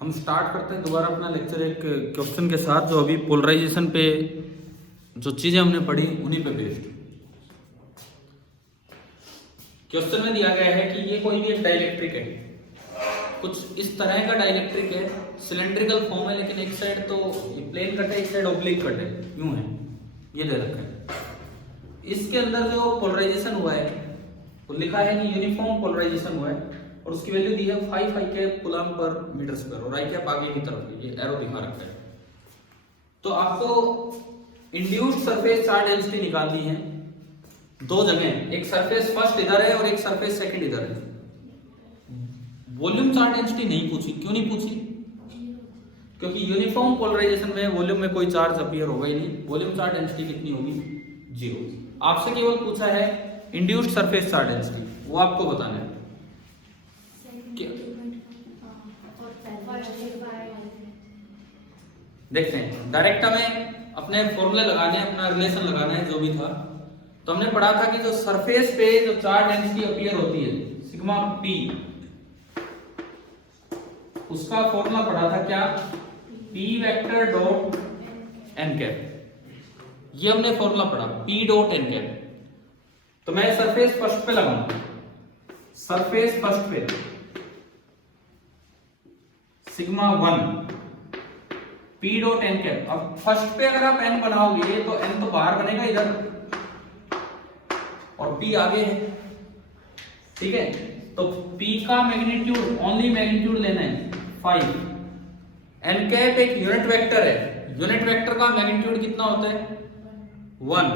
हम स्टार्ट करते हैं दोबारा अपना लेक्चर एक क्वेश्चन के साथ, जो अभी पोलराइजेशन पे जो चीजें हमने पढ़ी उन्हीं पे बेस्ड। क्वेश्चन में दिया गया है कि ये कोई भी एक डाइलेक्ट्रिक है, कुछ इस तरह का डाइलेक्ट्रिक है, सिलेंड्रिकल फॉर्म है, लेकिन एक साइड तो प्लेन कट है, एक साइड ऑब्लिक कट है, यूं है, ये दे रखा है। इसके अंदर जो पोलराइजेशन हुआ है वो लिखा है कि यूनिफॉर्म पोलराइजेशन हुआ है और उसकी वैल्यू दी है 5 i cap coulomb per metre square और आई कैप आगे की तरफ है, ये एरो दिखा रखा है। तो आपको इंड्यूस्ड सरफेस चार्ज डेंसिटी निकालनी है दो जगह, एक सरफेस फर्स्ट इधर है और एक सरफेस सेकंड इधर है। वॉल्यूम चार्ज डेंसिटी नहीं पूछी, क्यों नहीं पूछी? क्योंकि यूनिफॉर्म पोलराइजेशन में वॉल्यूम में कोई चार्ज अपीयर होगा ही नहीं। वॉल्यूम चार्ज डेंसिटी कितनी होगी? 0। आपसे केवल पूछा है इंड्यूस्ड सरफेस चार्ज डेंसिटी, वो आपको बताना है। देखते हैं, डायरेक्ट हमें अपने फॉर्मूले लगाने हैं, अपना रिलेशन लगाना है जो भी था। तो हमने पढ़ा था कि जो सरफेस पे जो चार्ज डेंसिटी अपीयर होती है सिग्मा पी, उसका फॉर्मूला पढ़ा था क्या? P vector dot n cap. ये हमने फॉर्मूला पढ़ा, पी डॉट एन कैप। तो मैं सरफेस फर्स्ट पे लगाऊंगा, सरफेस फर्स्ट पे sigma 1 P dot n cap. अब फर्स्ट पे अगर आप एन बनाओगे तो एन तो बाहर बनेगा इधर और पी आगे है, ठीक है। तो पी का मैग्नीट्यूड, ओनली मैग्नीट्यूड लेना है 5। एन कैप एक यूनिट वेक्टर है, यूनिट वेक्टर का मैग्नीट्यूड कितना होता है? 1।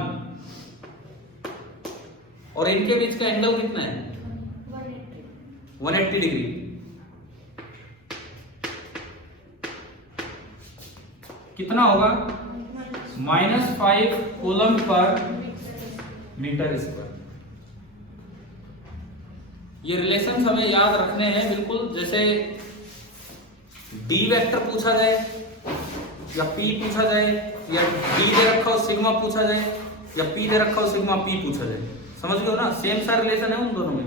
और इनके बीच का एंगल कितना है? 180 डिग्री। कितना होगा? -5 कूलम पर मीटर स्क्वायर। ये रिलेशन हमें याद रखने हैं बिल्कुल, जैसे डी वेक्टर पूछा जाए या पी पूछा जाए या डी दे रखा हो सिग्मा पूछा जाए या पी दे रखा हो सिग्मा पी पूछा जाए, समझ गए हो ना? सेम सा रिलेशन है उन दोनों में,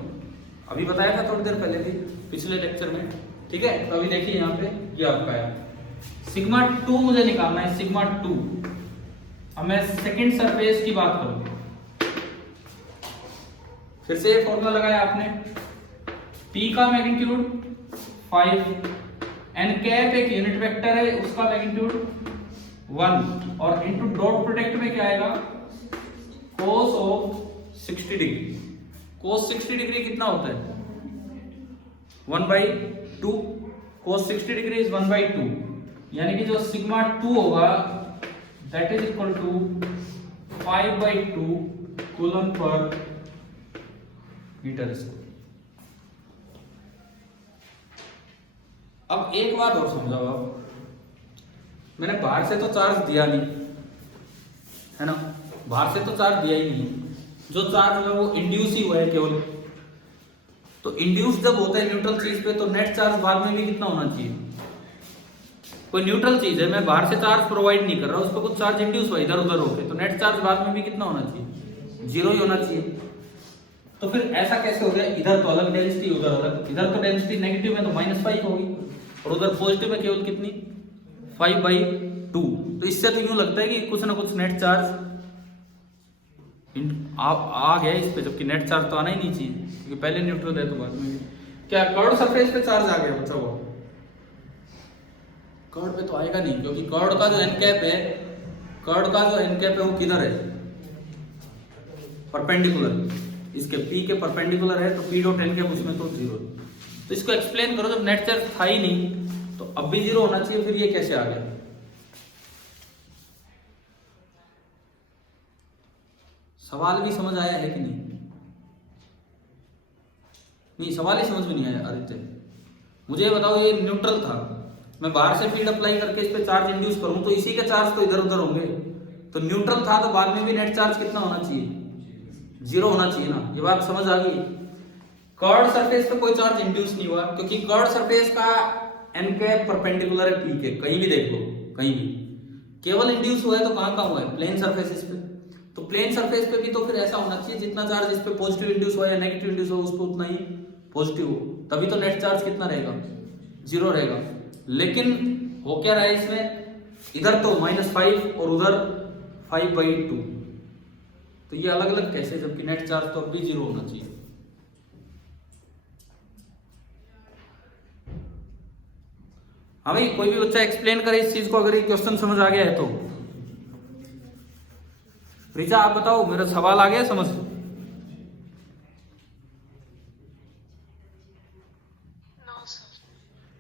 अभी बताया था थोड़ी देर पहले भी पिछले लेक्चर में, ठीक है। तो अभी देखिए यहाँ पे ये आपका है सिग्मा 2 मुझे निकालना है, सिग्मा 2। अब मैं सेकंड सरफेस की बात करूं, फिर से ये फॉर्मूला लगाया आपने, P का मैग्नीट्यूड 5, एन कैप एक यूनिट वेक्टर है, उसका मैग्नीट्यूड 1 और इनटू डॉट प्रोडक्ट में क्या आएगा? cos of 60 degree. cos 60 degree कितना होता है? 1/2। cos 60 डिग्री इज 1/2, यानी कि जो सिग्मा 2 होगा that is equal to 5/2 coulomb per metre square. अब एक बात और समझाओ आप, मैंने बाहर से तो चार्ज दिया नहीं है ना, बाहर से तो चार्ज दिया ही नहीं, जो चार्ज है वो इंड्यूस ही हुआ है केवल। तो इंड्यूस जब होता है न्यूट्रल चीज पे तो नेट चार्ज बाद में भी कितना होना चाहिए? कोई न्यूट्रल चीज है, मैं बाहर से चार्ज प्रोवाइड नहीं कर रहा, उस पर कुछ चार्ज इंड्यूस हुआ इधर उधर होके, तो नेट चार्ज बाद में भी कितना होना चाहिए? 0 ही होना चाहिए। तो फिर ऐसा कैसे हो गया? इधर तो अलग डेंसिटी, उधर अलग, इधर तो डेंसिटी नेगेटिव में तो -5 होगी और उधर पॉजिटिव में केवल कितनी? 5/2। तो इससे तो यूं लगता है कि कुछ ना कुछ नेट चार्ज आ गया इस पे, जबकि नेट चार्ज तो आना ही नहीं चाहिए क्योंकि पहले न्यूट्रल है तो बाद में भी। क्या कर्ड सरफेस पे चार्ज आ गया बच्चा? वो कर्ड पे तो आएगा नहीं, क्योंकि कर्ड का जो एन कैप है, कर्ड का जो एन कैप है वो किधर है? परपेंडिकुलर, इसके पी के परपेंडिकुलर है, तो पी डॉट एन कैप उसमें तो 0। तो इसको एक्सप्लेन करो, जब नेट चार्ज था ही नहीं तो अब भी 0 होना चाहिए, फिर ये कैसे आ गया? सवाल भी समझ आया है कि नहीं? नहीं, सवाल ही समझ में नहीं आया आदित्य। मुझे बताओ, ये न्यूट्रल था, मैं बाहर से फील्ड अप्लाई करके इस पे चार्ज इंड्यूस करूं तो इसी के चार्ज तो इधर उधर होंगे। तो न्यूट्रल था तो बाद में भी नेट चार्ज कितना होना चाहिए? 0 होना चाहिए ना। ये बात समझ आ गई? कर्ड सरफेस पे कोई चार्ज इंड्यूस नहीं हुआ क्योंकि कर्ड सरफेस का एन कैप परपेंडिकुलर है पी के, कहीं भी देख लो, कहीं भी। केवल इंड्यूस हुआ है तो कहां हुआ है? प्लेन सरफेस पे। तो प्लेन सरफेस पे भी तो फिर ऐसा होना चाहिए जितना चार्ज इस पे पॉजिटिव इंड्यूस हुआ या नेगेटिव इंड्यूस हुआ उस पर उतना ही पॉजिटिव हो, तभी तो नेट चार्ज कितना रहेगा? 0 रहेगा। लेकिन हो क्या रहा है इसमें, इधर तो -5 और उधर 5/2, तो ये अलग अलग कैसे, जबकि नेट चार्ज तो अब भी 0 होना चाहिए। हाँ भाई, कोई भी बच्चा एक्सप्लेन करे इस चीज को, अगर ये क्वेश्चन समझ आ गया है तो। रिचा आप बताओ, मेरा सवाल आ गया समझ?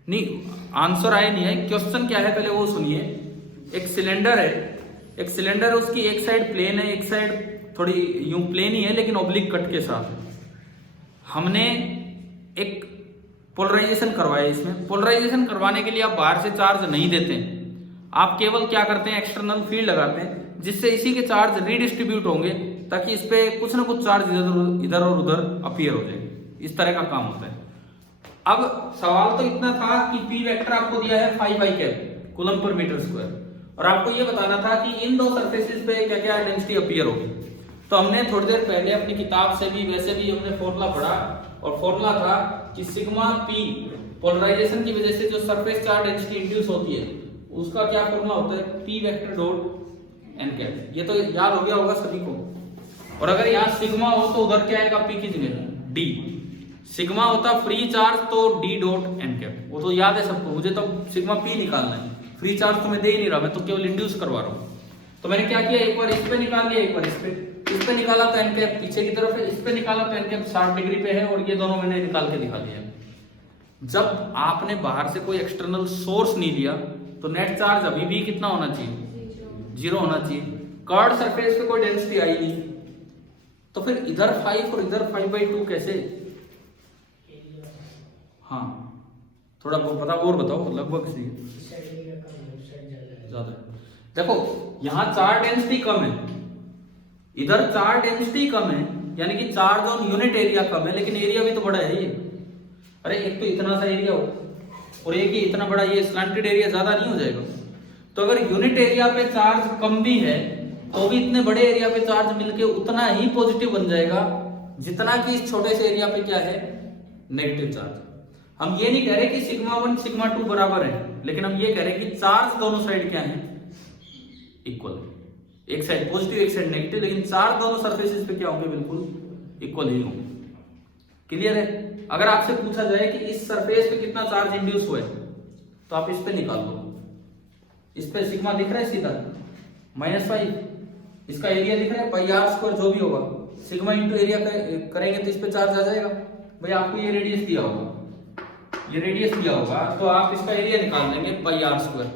नहीं, आंसर आया नहीं है, क्वेश्चन क्या है पहले वो सुनिए। एक सिलेंडर है, एक सिलेंडर है, उसकी एक साइड प्लेन है, एक साइड थोड़ी यूं प्लेन ही है लेकिन ऑब्लिक कट के साथ है। हमने एक पोलराइजेशन करवाया, इसमें पोलराइजेशन करवाने के लिए आप बाहर से चार्ज नहीं देते, आप केवल क्या करते हैं, एक्सटर्नल फील्ड लगाते हैं, जिससे इसी के चार्ज रीडिस्ट्रीब्यूट होंगे, ताकि इस पे कुछ ना कुछ चार्ज इधर और उधर अपीयर हो जाए। इस तरह का काम होता है। अब सवाल तो इतना था कि पी वेक्टर आपको दिया है 5 कूलम पर मीटर स्क्वायर, और आपको ये बताना था कि इन दो सरफेसेस पे क्या क्या डेंसिटी अपीयर होगी। तो हमने थोड़ी देर पहले अपनी किताब से भी वैसे भी हमने फॉर्मूला पढ़ा, और फॉर्मूला था कि सिग्मा पी पोलराइजेशन की वजह से जो सरफेस चार्ज डेंसिटी इंड्यूस होती है, उसका क्या फॉर्मूला होता है, P vector dot n cap. ये तो याद हो गया होगा सभी को। और अगर यहाँ सिग्मा हो तो उधर क्या आएगा, पी की जगह डी। सिग्मा होता फ्री चार्ज तो डी डॉट एन कैप, वो तो याद है सबको। मुझे तो सिग्मा पी निकालना है, फ्री चार्ज तो मैं दे ही नहीं रहा, मैं तो केवल इंड्यूस करवा रहा हूँ। तो मैंने क्या किया, एक बार इस पे निकाल लिया, एक बार इस पे निकाला तो एन कैप पीछे की तरफ है, इस पे निकाला तो एन कैप 60 डिग्री पे है, और ये दोनों मैंने निकाल के दिखा दिया। जब आपने बाहर से कोई एक्सटर्नल सोर्स नहीं लिया तो नेट चार्ज अभी भी कितना होना चाहिए, 0 होना चाहिए। कर्व्ड सरफेस पे कोई डेंसिटी आई नहीं, तो फिर इधर 5 और इधर 5/2 कैसे? हाँ, थोड़ा पता और बताओ, लगभग सी ज्यादा। देखो यहाँ चार्ज डेंसिटी कम है, इधर चार्ज डेंसिटी कम है, यानी कि चार्ज ऑन यूनिट एरिया कम है, लेकिन एरिया भी तो बड़ा है ये। अरे एक तो इतना सा एरिया हो और एक ही इतना बड़ा, ये स्लैंटेड एरिया ज्यादा नहीं हो जाएगा? तो अगर यूनिट एरिया पे चार्ज कम भी है तो भी इतने बड़े एरिया पे चार्ज मिलके उतना ही पॉजिटिव बन जाएगा जितना कि इस छोटे से एरिया पे क्या है, नेगेटिव चार्ज। हम ये नहीं कह रहे कि सिग्मा 1 सिग्मा 2 बराबर है, लेकिन हम ये कह रहे हैं कि चार्ज दोनों साइड क्या है, इक्वल। एक साइड पॉजिटिव एक साइड नेगेटिव, लेकिन चार्ज दोनों सरफेसेस पे क्या होंगे, बिल्कुल इक्वल ही होंगे। क्लियर है? अगर आपसे पूछा जाए कि इस सरफेस पे कितना चार्ज इंड्यूस हुआ है, तो आप इस पे निकाल लो। इस पे सिग्मा दिख रहा है सीधा -5, इसका एरिया दिख रहा है पाई आर स्क्वायर, जो भी होगा सिग्मा इंटू एरिया करेंगे तो इस पे चार्ज आ जाएगा। भाई आपको ये रेडियस दिया होगा, ये रेडियस दिया होगा, तो आप इसका एरिया निकाल देंगे पाई आर स्क्वायर,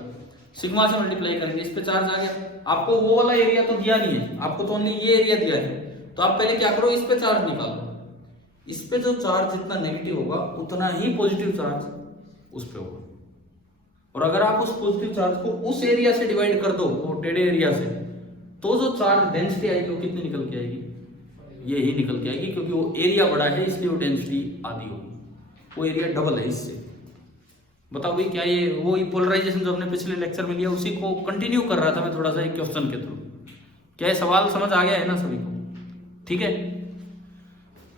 सिग्मा से मल्टीप्लाई करेंगे, इस पे चार्ज आ गया। आपको वो वाला एरिया तो दिया नहीं है, आपको तो ओनली ये एरिया दिया है। तो आप पहले क्या करो, इस पे चार्ज निकालो। इस पे जो चार्ज जितना नेगेटिव होगा उतना ही पॉजिटिव चार्ज उस पे होगा। और अगर आप उस पॉजिटिव चार्ज को उस एरिया से डिवाइड कर दो, वो टेढ़े एरिया से, तो जो चार्ज डेंसिटी आएगी वो कितनी निकल के आएगी, ये ही निकल के आएगी, क्योंकि वो एरिया बड़ा है इसलिए वो डेंसिटी आधी होगी, वो एरिया डबल है इससे। बताओ भाई, क्या ये वो पोलराइजेशन जो हमने पिछले लेक्चर में लिया उसी को कंटिन्यू कर रहा था मैं थोड़ा सा एक क्वेश्चन के थ्रू। क्या ये सवाल समझ आ गया है ना सभी को? ठीक है।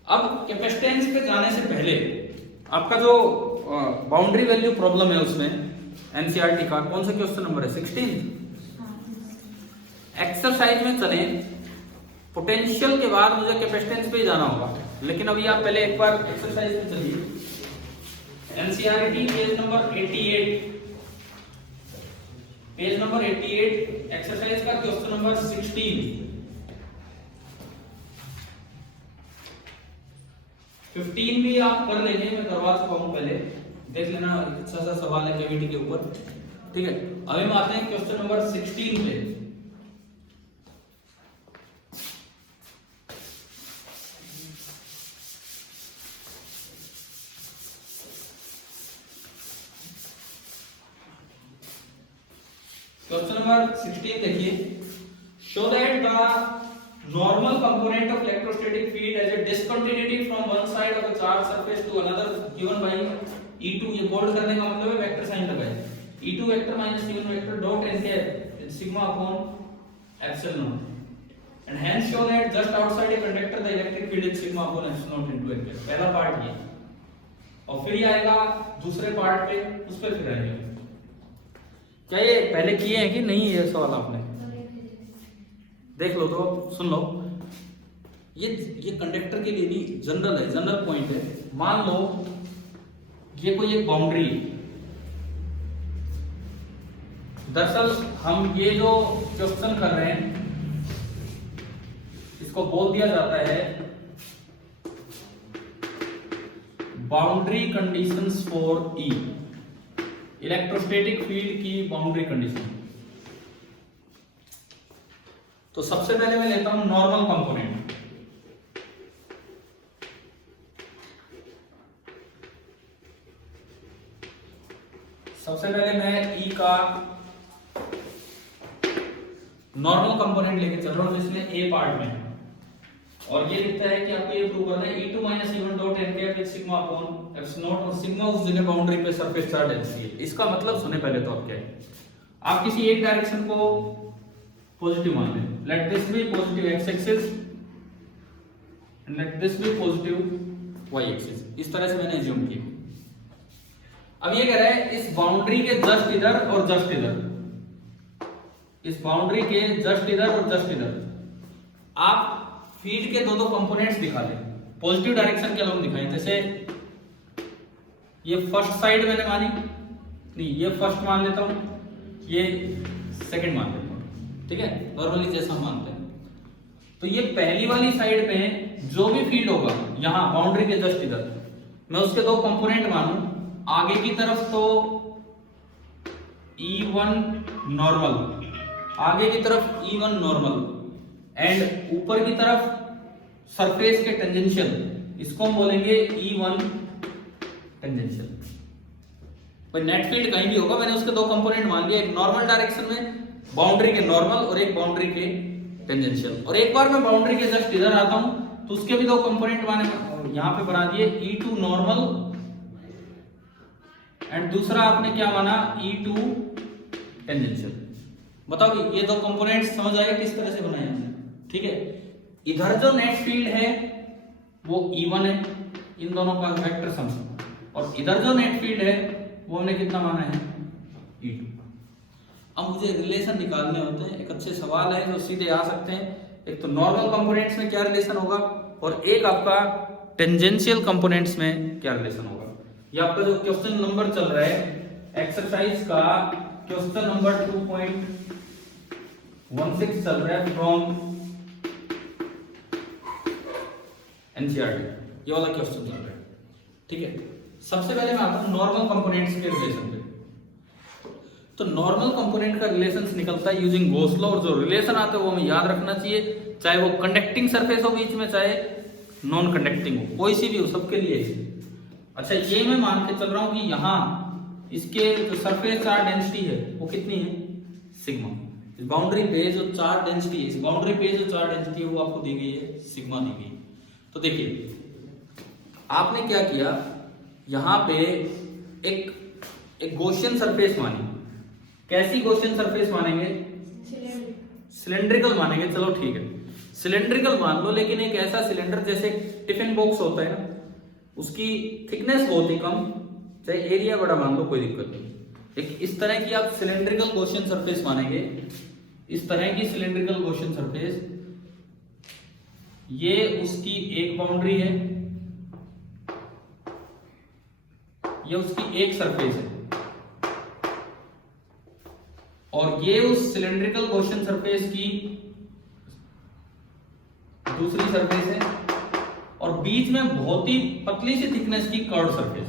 अब कैपेसिटेंस पे जाने से पहले आपका जो बाउंड्री वैल्यू प्रॉब्लम है उसमें एनसीईआरटी का कौन सा क्वेश्चन नंबर है, 16। एक्सरसाइज में चले, पोटेंशियल के बाद मुझे कैपेसिटेंस पे ही जाना होगा, लेकिन अभी आप पहले एक बार एक्सरसाइज में चलिए। NCERT page number 88, page number 88 exercise का क्वेश्चन नंबर 16। 15 भी आप कर लेंगे, मैं करवा चुका हूं पहले, देख लेना, अच्छा सा सवाल है केवीटी के ऊपर। ठीक है, अभी हम आते हैं क्वेश्चन नंबर 16 पे। क्वेश्चन नंबर 16 देखिए, show that the normal component of electrostatic field as a discontinuity from one side of a charged surface to another given by E2। ये बोल्ड करने का मतलब है वेक्टर साइन लगाए, E2 vector minus E1 vector dot n cap sigma upon epsilon not and hence show that just outside a conductor the electric field is sigma upon epsilon naught into n cap. पहला part ये, और फिर ये आएगा दूसरे part पे, उस पे फिर आएगा। क्या ये पहले किए हैं कि नहीं ये सवाल आपने? देख लो तो सुन लो, ये कंडक्टर के लिए नहीं, जनरल है, जनरल पॉइंट है। मान लो ये कोई एक बाउंड्री, दरअसल हम ये जो क्वेश्चन कर रहे हैं इसको बोल दिया जाता है boundary conditions for E, electrostatic field की बाउंड्री कंडीशन। तो सबसे पहले मैं लेता हूं नॉर्मल कंपोनेंट। सबसे पहले मैं ई का नॉर्मल कंपोनेंट लेके चल रहा हूं जिसमें ए पार्ट में है, और ये लिखता है कि आपको ये प्रूव करना है E2 - E1 dot n cap with sigma upon epsilon, और सिग्मा उस जगह बाउंड्री पे सरफेस चार्ज डेंसिटी है। इसका मतलब सुने पहले तो आप क्या है, आप किसी एक डायरेक्शन को पॉजिटिव मान लें, let this be positive x axis and let this be positive y axis, इस तरह से मैंने अज्यूम किया। अब ये कह रहा है इस बाउंड्री के जस्ट इधर और जस्ट इधर, इस बाउंड्री के जस्ट इधर और जस्ट इधर आप फील्ड के दो कंपोनेंट्स दिखा दें, पॉजिटिव डायरेक्शन के अलॉन्ग दिखाएं। जैसे ये फर्स्ट साइड मैंने मानी, नहीं ये फर्स्ट मान लेता हूं, ये सेकंड मान लेता हूं, ठीक है, नॉर्मली जैसा हम मानते हैं। तो ये पहली वाली साइड पे जो भी फील्ड होगा यहां बाउंड्री के जस्ट इधर, मैं उसके दो कंपोनेंट मानूं। आगे की तरफ तो E1 नॉर्मल, आगे की तरफ E1 नॉर्मल, एंड ऊपर की तरफ सरफेस के टेंजेंशियल, इसको हम बोलेंगे E1 टेंजेंशियल। कोई नेट फील्ड कहीं भी होगा, मैंने उसके दो कंपोनेंट मान लिया, एक नॉर्मल डायरेक्शन में बाउंड्री के नॉर्मल और एक बाउंड्री के टेंजेंशियल। और एक बार मैं बाउंड्री के जस्ट इधर आता हूं तो उसके भी दो कंपोनेंट माने यहां पे बना दिए, E2 नॉर्मल एंड दूसरा आपने क्या माना E2 टेंजेंशियल। बताओ कि ये दो कंपोनेंट्स समझ आएगा किस तरह से बनाए हमने, ठीक है। इधर जो नेट फील्ड है वो E1 है, इन दोनों का वेक्टर सम, और इधर जो नेट फील्ड है वो हमने कितना माना है E2। अब मुझे रिलेशन निकालने होते हैं, एक अच्छे सवाल है जो सीधे आ सकते हैं। एक तो नॉर्मल कंपोनेंट्स में क्या रिलेशन होगा, और एक आपका टेंजेंशियल कंपोनेंट्स में क्या रिलेशन होगा। ये आपका जो क्वेश्चन नंबर चल रहा है एक्सरसाइज का, क्वेश्चन नंबर 2.16 चल रहा है फ्रॉम एनसीईआरटी, ये वाला क्वेश्चन चल रहा है, ठीक है। सबसे पहले मैं आता हूं नॉर्मल कंपोनेंट्स के रिलेशन पे। तो नॉर्मल कंपोनेंट का रिलेशन निकलता है यूजिंग गॉस लॉ, और जो रिलेशन आता है वो हमें याद रखना चाहिए, चाहे वो कंडक्टिंग सरफेस हो बीच में, चाहे नॉन कंडक्टिंग हो, कोई सी भी हो, सबके लिए है। अच्छा, ये मैं मान के चल रहा हूं कि यहां इसके जो सरफेस चार्ज डेंसिटी है वो कितनी है, सिग्मा। इस बाउंड्री पे जो चार्ज डेंसिटी है, इस बाउंड्री पे जो चार्ज डेंसिटी है वो आपको दी गई है, सिग्मा दी गई है। तो देखिए आपने क्या किया, यहां पे एक गॉसियन सरफेस मानी। कैसी गॉसियन सरफेस मानेंगे, सिलेंड्रिकल मानेंगे, चलो ठीक है सिलेंड्रिकल मान लो, लेकिन एक ऐसा सिलेंडर जैसे टिफिन बॉक्स होता है ना, उसकी थिकनेस बहुत ही कम, चाहे एरिया बड़ा मान लो, कोई दिक्कत नहीं। एक इस तरह की आप सिलेंड्रिकल गॉसियन सरफेस मानेंगे, इस तरह की सिलेंड्रिकल गॉसियन सरफेस, ये उसकी एक बाउंड्री है, ये उसकी एक सरफेस है, और ये उस सिलेंड्रिकल गॉसियन सरफेस की दूसरी सरफेस है, और बीच में बहुत ही पतली सी थिकनेस की कर्व सरफेस।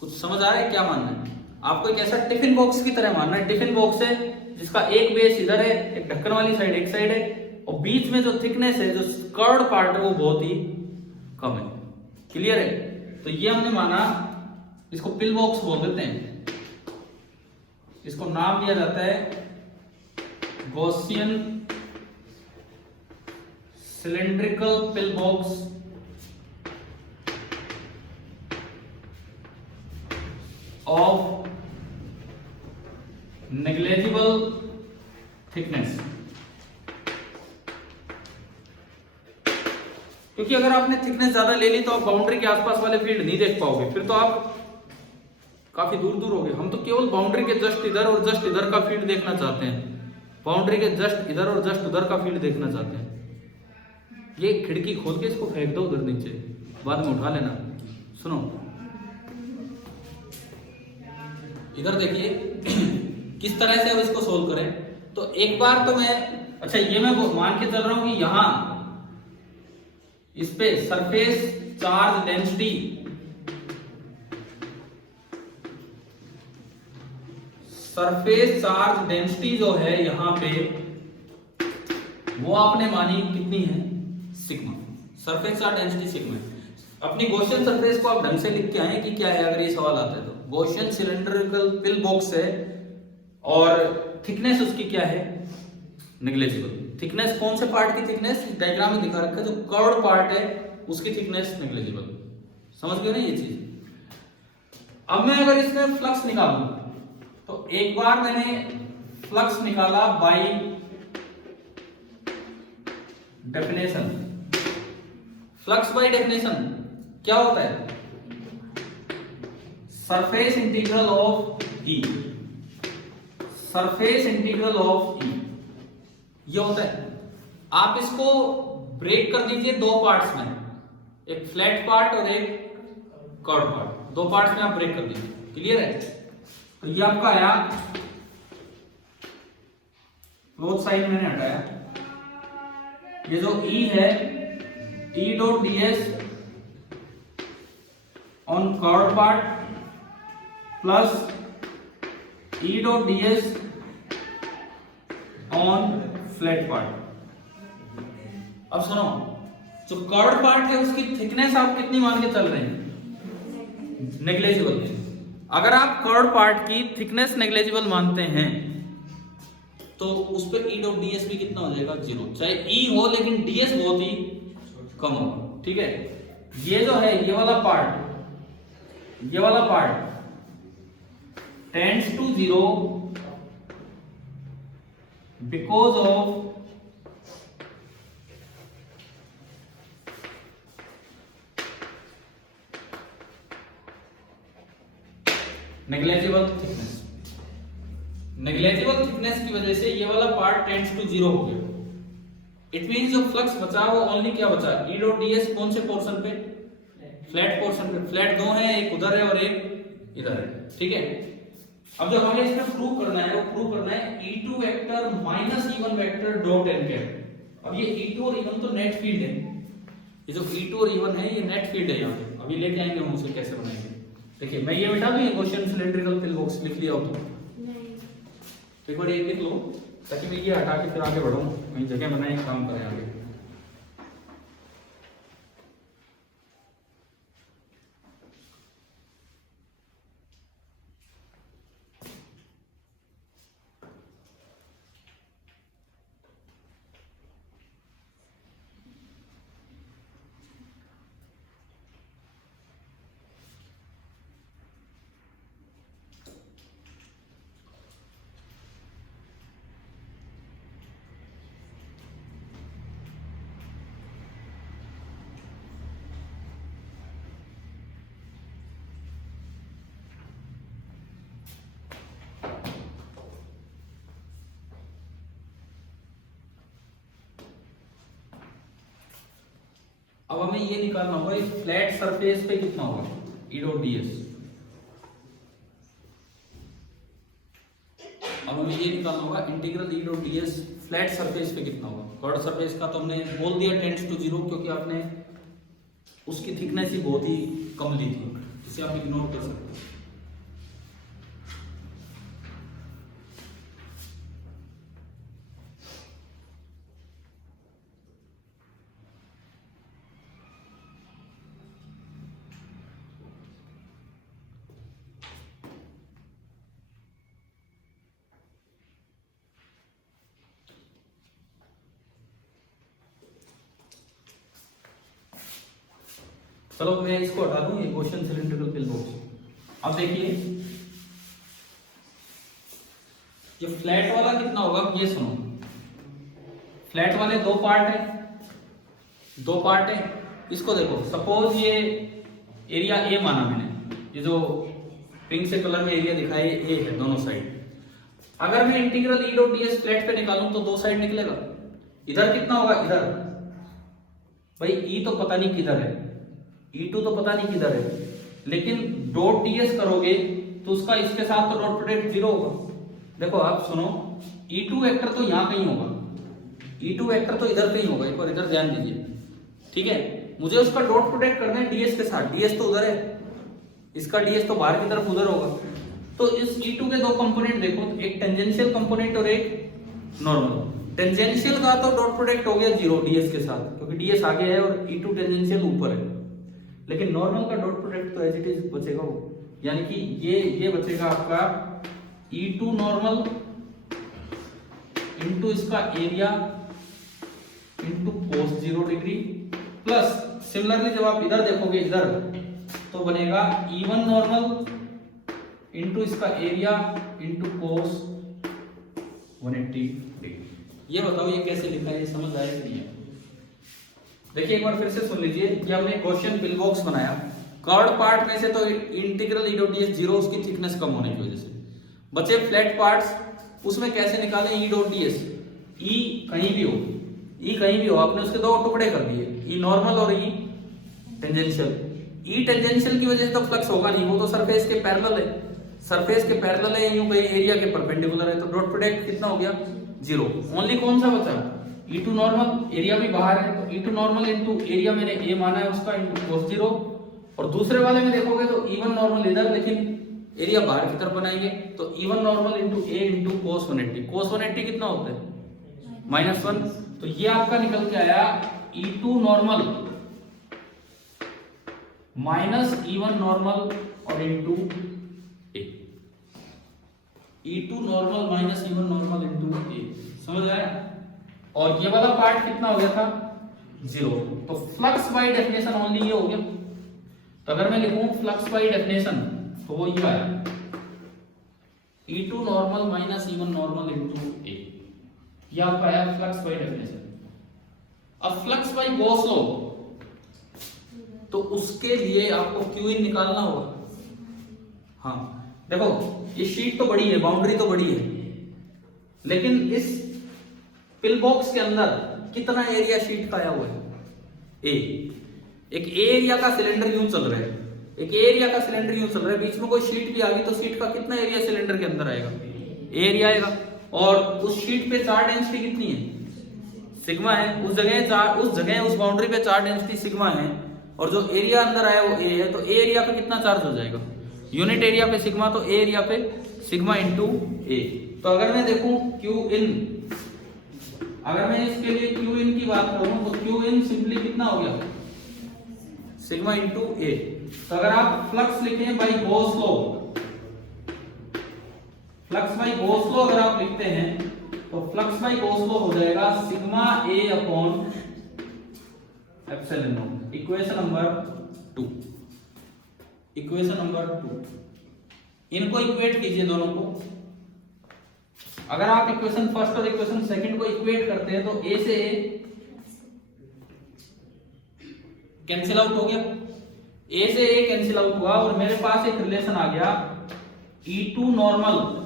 कुछ समझ आ रहा है क्या मानना है आपको? एक ऐसा टिफिन बॉक्स की तरह मानना है, टिफिन बॉक्स है जिसका एक बेस इधर है, एक ढक्कन वाली साइड एक साइड है, और बीच में जो थिकनेस है, जो कर्व्ड पार्ट है, वो बहुत ही कम है। क्लियर है? तो ये हमने माना, इसको पिल बॉक्स बोल देते हैं, इसको नाम दिया जाता है Gaussian cylindrical pill box of negligible thickness. क्योंकि अगर आपने थिकनेस ज्यादा ले ली तो आप बाउंड्री के आसपास वाले फील्ड नहीं देख पाओगे, फिर तो आप काफी दूर दूर हो गए। हम तो केवल बाउंड्री के जस्ट इधर और जस्ट इधर का फील्ड देखना चाहते हैं, बाउंड्री के जस्ट इधर और जस्ट उधर का फील्ड देखना चाहते हैं। ये खिड़की खोल के इसको फेंक दो उधर नीचे, बाद में उठा लेना। सुनो इधर देखिए किस तरह से अब इसको सोल्व करें। तो एक बार तो मैं, अच्छा ये मैं मान के चल रहा हूं कि यहां इस पे surface charge density, surface charge density जो है यहां पे वो आपने मानी कितनी है, sigma. Surface charge density sigma. अपनी गॉसियन सरफेस को आप ढंग से लिख के आए कि क्या है, अगर ये सवाल आता है तो। गॉसियन सिलेंड्रिकल पिल बॉक्स है और थिकनेस उसकी क्या है, नेग्लिजिबल। थिकनेस कौन से पार्ट की थिकनेस, डायग्राम में दिखा रखा है, जो कर्व्ड पार्ट है उसकी थिकनेस नेग्लिजिबल। समझ गए ना ये चीज। अब मैं अगर इसमें फ्लक्स निकालूं तो एक बार मैंने फ्लक्स निकाला by definition. Flux by definition क्या होता है, surface integral of E, surface integral of E ये होता है। आप इसको ब्रेक कर दीजिए दो पार्ट्स में, एक फ्लैट पार्ट और एक कर्व पार्ट, दो पार्ट्स में आप ब्रेक कर दीजिए। क्लियर है। तो ये आपका आया, क्लोज साइन मैंने हटाया, ये जो ई है E dot ds on curve part plus E dot ds on flat part. अब सुनो, जो कर्व पार्ट है उसकी थिकनेस आप कितनी मान के चल रहे हैं, नेग्लिजिबल। अगर आप कर्व पार्ट की थिकनेस नेग्लिजिबल मानते हैं तो उस पर ई डॉट ds भी कितना हो जाएगा, 0। चाहे ई हो लेकिन ds बहुत ही कम होगा। ठीक है। ये जो है ये वाला part tends to 0 because of negligible thickness. Negligible thickness की वजह से ये वाला पार्ट टेंड्स टू 0 हो गया। इट मींस जो फ्लक्स बचा वो ओनली क्या बचा, ई डॉट ds कौन से पोर्शन पे, फ्लैट पोर्शन पे। फ्लैट दो है, एक उधर है और एक इधर है। ठीक है। अब जो हमें इसमें प्रूव करना है वो प्रूव करना है E2 vector minus E1 vector dot n cap. अब ये E2 और E1 तो नेट फील्ड है, ये जो E2 और E1 है ये नेट फील्ड है। यहाँ पे अभी लेके आएंगे हम उसे कैसे बनाएंगे। देखिए मैं ये बेटा भी क्वेश्चन सिलेंड्रिकल पिल बॉक्स लिख लिया हो तो एक बार ये लिख लो ताकि मैं ये हटा के फिर आगे बढ़ूं, कहीं जगह बनाए काम करें आगे। अब हमें ये निकालना होगा इस फ्लैट सरफेस पे कितना होगा, ई डॉट ds। अब हमें ये निकालना होगा integral E dot ds flat surface पे कितना होगा। कर्व सरफेस का तो हमने बोल दिया टेंड्स टू 0 क्योंकि आपने उसकी थिकनेस ही बहुत ही कम ली थी, जिसे आप इग्नोर कर सकते हो। चलो मैं इसको हटा दूं, ये क्वेश्चन सिलेंड्रिकल पिल बॉक्स। अब देखिए ये फ्लैट वाला कितना होगा, ये सुनो। फ्लैट वाले दो पार्ट है, इसको देखो। सपोज ये एरिया ए माना मैंने, ये जो पिंक से कलर में एरिया दिखाए ए है दोनों साइड। अगर मैं integral E dot ds flat पे निकालूं तो दो साइड निकलेगा। इधर कितना होगा, इधर भाई ई तो पता नहीं किधर है, E2 तो पता नहीं किधर है, लेकिन डॉट ds करोगे तो उसका इसके साथ तो डॉट प्रोडक्ट जीरो होगा। देखो आप सुनो, E2 वेक्टर तो यहाँ कहीं होगा, E2 वेक्टर तो इधर कहीं होगा, एक बार इधर ध्यान दीजिए, ठीक है। मुझे उसका डॉट प्रोडक्ट करना है ds के साथ, ds तो उधर है, इसका ds तो बाहर की तरफ उधर होगा। तो इस E2 के दो कंपोनेंट देखो, एक टेंजेंशियल कंपोनेंट और एक नॉर्मल। टेंजेंशियल का तो डॉट प्रोडक्ट हो गया जीरो ds के साथ, क्योंकि ds आगे है और E2 टेंजेंशियल ऊपर है, लेकिन नॉर्मल का डॉट प्रोडक्ट तो एज इट इज बचेगा वो, यानी कि ये बचेगा आपका E2 नॉर्मल इनटू इसका area into cos 0 degree plus similarly जब आप इधर देखोगे इधर तो बनेगा E1 नॉर्मल इनटू इसका एरिया इनटू cos 180 डिग्री। ये बताओ ये कैसे लिखा है, समझ आया कि नहीं है? देखिए एक बार फिर से सुन लीजिए कि हमने क्वेश्चन पिल बॉक्स बनाया, कर्व्ड पार्ट में से तो integral E dot ds zero, उसकी थिकनेस कम होने की वजह से बचे फ्लैट पार्ट्स, उसमें कैसे निकालें ई डॉट ds। ई कहीं भी हो, ई कहीं भी हो, आपने उसके दो टुकड़े कर दिए, ई नॉर्मल और ई टेंजेंशियल। ई टेंजेंशियल की वजह से तो फ्लक्स होगा नहीं, वो तो सरफेस के पैरेलल है, सरफेस के पैरेलल है, यूं कहीं एरिया के परपेंडिकुलर है, तो डॉट प्रोडक्ट कितना हो गया, जीरो। ओनली कौन सा बचा, E2 नॉर्मल, एरिया भी बाहर है, तो E2 नॉर्मल इनटू एरिया मैंने ए माना है उसका इनटू cos 0, और दूसरे वाले में देखोगे तो E1 नॉर्मल इधर, लेकिन एरिया बाहर की तरफ बनाएंगे तो E1 normal into a into cos 180। cos 180 कितना होता है -1, तो ये आपका निकल के आया E2 normal minus E1 normal और into a, E2 normal minus E1 normal into a, समझ आया? और ये वाला पार्ट कितना हो गया था, जीरो। तो फ्लक्स बाय डेफिनेशन ओनली ये हो गया। तो अगर मैं लिखूं फ्लक्स बाय डेफिनेशन तो वो ये आया E2 normal minus E1 normal into a, ये आपका आया फ्लक्स बाय डेफिनेशन। अब फ्लक्स बाय गॉस लॉ, तो उसके लिए आपको क्यू इन निकालना होगा। हाँ देखो ये शीट तो बड़ी है, बाउंड्री तो बड़ी है, लेकिन इस पिल बॉक्स के अंदर कितना एरिया शीट का आया हुआ है, ए। एक एरिया का सिलेंडर यूं चल रहा है, एक एरिया का सिलेंडर यूं चल रहा है, बीच में कोई शीट भी आ गई तो शीट का कितना एरिया सिलेंडर के अंदर आएगा, एरिया आएगा। और उस शीट पे चार्ज डेंसिटी कितनी है, सिग्मा है। उस जगह उस बाउंड्री पे चार्ज डेंसिटी सिग्मा है, और जो एरिया अंदर आया वो ए है, तो एरिया पे कितना चार्ज हो जाएगा, यूनिट एरिया पे सिग्मा, तो एरिया पे सिग्मा इनटू ए। तो अगर मैं देखूं क्यू इन, अगर मैं इसके लिए क्यू इन की बात करूं तो क्यू इन सिंपली कितना हो गया, सिग्मा इनटू ए। तो अगर आप फ्लक्स लिखें by Gauss law, flux by Gauss law अगर आप लिखते हैं तो फ्लक्स बाय गॉस लॉ हो जाएगा sigma A upon epsilon not. Equation number 2, equation number 2, इनको इक्वेट कीजिए दोनों को। अगर आप इक्वेशन फर्स्ट और इक्वेशन सेकंड को इक्वेट करते हैं तो ए से ए कैंसिल आउट हो गया, ए से ए कैंसिल आउट हुआ, और मेरे पास एक रिलेशन आ गया E2 normal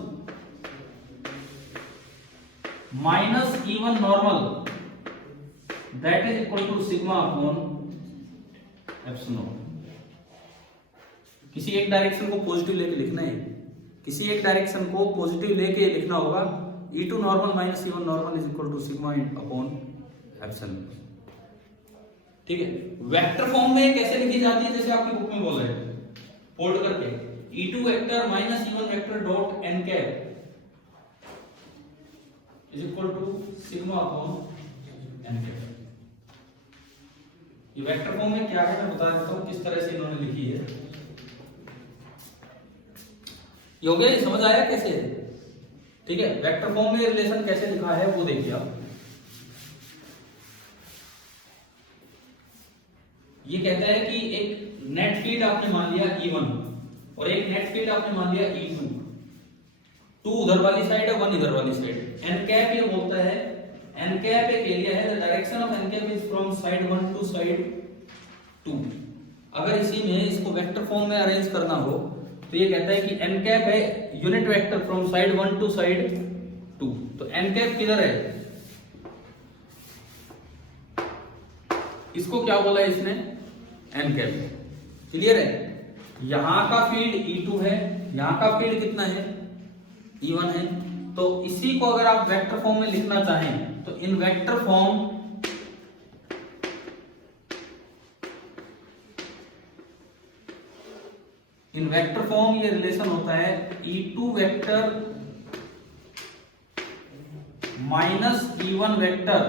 minus E1 normal that is equal to sigma upon epsilon. किसी एक डायरेक्शन को पॉजिटिव लेके लिखना है, किसी एक डायरेक्शन को पॉजिटिव लेके लिखना होगा। E2 normal minus E1 normal is equal to sigma upon epsilon, ठीक है। वेक्टर फॉर्म में कैसे लिखी जाती है, जैसे आपकी बुक में बोल रहे हैं फोल्ड करके, E2 vector minus E1 vector dot n cap is equal to sigma upon n cap. ये वेक्टर फॉर्म में क्या है मैं बता देता हूं किस तरह से इन्होंने लिखी है। ये हो गया, समझ आया कैसे है, ठीक है। वेक्टर फॉर्म में रिलेशन कैसे लिखा है वो देखिए आप। ये कहता है कि एक नेट फील्ड आपने मान लिया E1 और एक नेट फील्ड आपने मान लिया E2, 2 उधर वाली साइड है 1 इधर वाली साइड। n कैप ये बोलता है, n कैप एक एरिया है, the direction of n cap is from side 1 to side 2। अगर इसी में इसको वेक्टर फॉर्म में अरेंज करना हो तो ये कहता है कि एन कैप है unit vector from side 1 to side 2। तो एन कैप किधर है, इसको क्या बोला है इसने, एन कैप। क्लियर है। यहां का फील्ड E2 है, यहां का फील्ड कितना है, E1 है। तो इसी को अगर आप वेक्टर फॉर्म में लिखना चाहें तो इन वेक्टर फॉर्म ये रिलेशन होता है E2 vector minus E1 vector,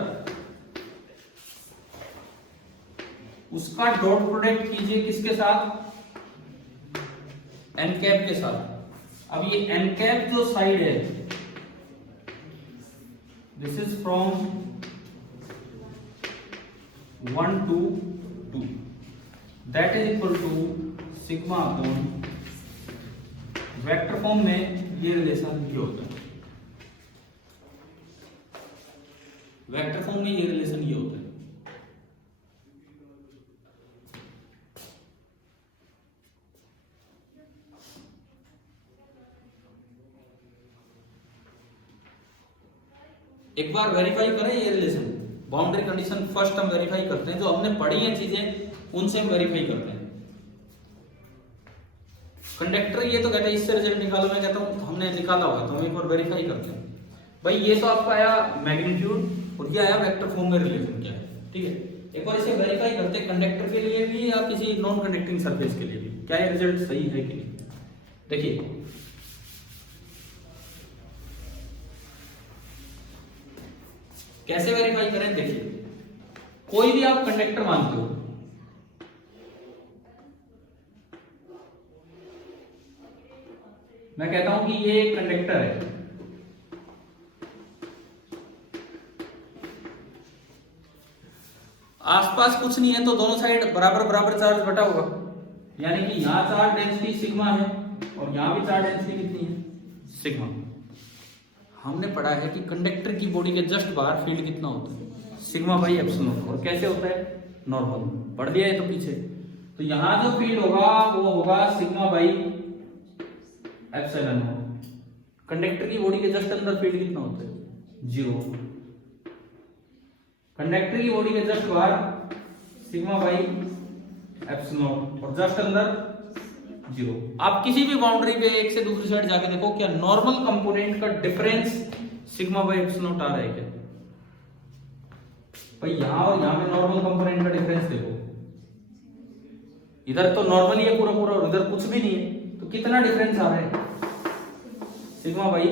उसका डॉट प्रोडक्ट कीजिए किसके साथ, एन कैप के साथ। अब ये एन कैप जो साइड है, this is from 1 to 2, that is equal to sigma upon, vector form में ये रिलेशन ये होता है, वेक्टर फॉर्म में ये रिलेशन ये होता है। एक बार वेरीफाई करें ये रिलेशन, बाउंड्री कंडीशन फर्स्ट हम वेरीफाई करते हैं, जो हमने पढ़ी है चीजें उनसे हम वेरीफाई करते हैं। कंडक्टर ये तो कहता है इससे रिजल्ट निकालो, मैं कहता हूं हमने निकाला हुआ, तो हम एक बार वेरीफाई करते हैं। भाई ये तो आपका आया मैग्नीट्यूड और ये आया वेक्टर फॉर्म में रिलेशन क्या है, ठीक है। एक बार इसे वेरीफाई करते हैं कंडक्टर के लिए भी या किसी नॉन कंडक्टिंग सरफेस के लिए भी, क्या ये रिजल्ट सही है कि नहीं। देखिए कैसे वेरीफाई करें, देखिए कोई भी आप कंडक्टर मानते हो, मैं कहता हूं कि ये एक कंडक्टर है, आसपास कुछ नहीं है तो दोनों साइड बराबर बराबर चार्ज बटा होगा, यानी कि यहां चार्ज डेंसिटी सिग्मा है और यहां भी चार्ज डेंसिटी कितनी है, सिग्मा। हमने पढ़ा है कि कंडक्टर की बॉडी के जस्ट बाहर फील्ड कितना होता है, सिग्मा बाई एप्सिलॉन, और कैसे होता है, नॉर्मल, पढ़ दिया है तो पीछे। तो यहां जो फील्ड होगा वो होगा सिग्मा बाई एप्सिलॉन। कंडक्टर की बॉडी के जस्ट अंदर फील्ड कितना होता है, 0। कंडक्टर की बॉडी के जस्ट बाहर सिग्मा बाई एप्सिलॉन और जस्ट अंदर 0। आप किसी भी बाउंड्री पे एक से दूसरी साइड जाके देखो क्या नॉर्मल कंपोनेंट का डिफरेंस सिग्मा बाई एप्सिलॉन आ रहा है क्या, भाई यहां और यहां में नॉर्मल कंपोनेंट का डिफरेंस देखो, इधर तो नॉर्मल ही है पूरा पूरा और इधर कुछ भी नहीं है, तो कितना डिफरेंस आ रहा है, सिग्मा बाई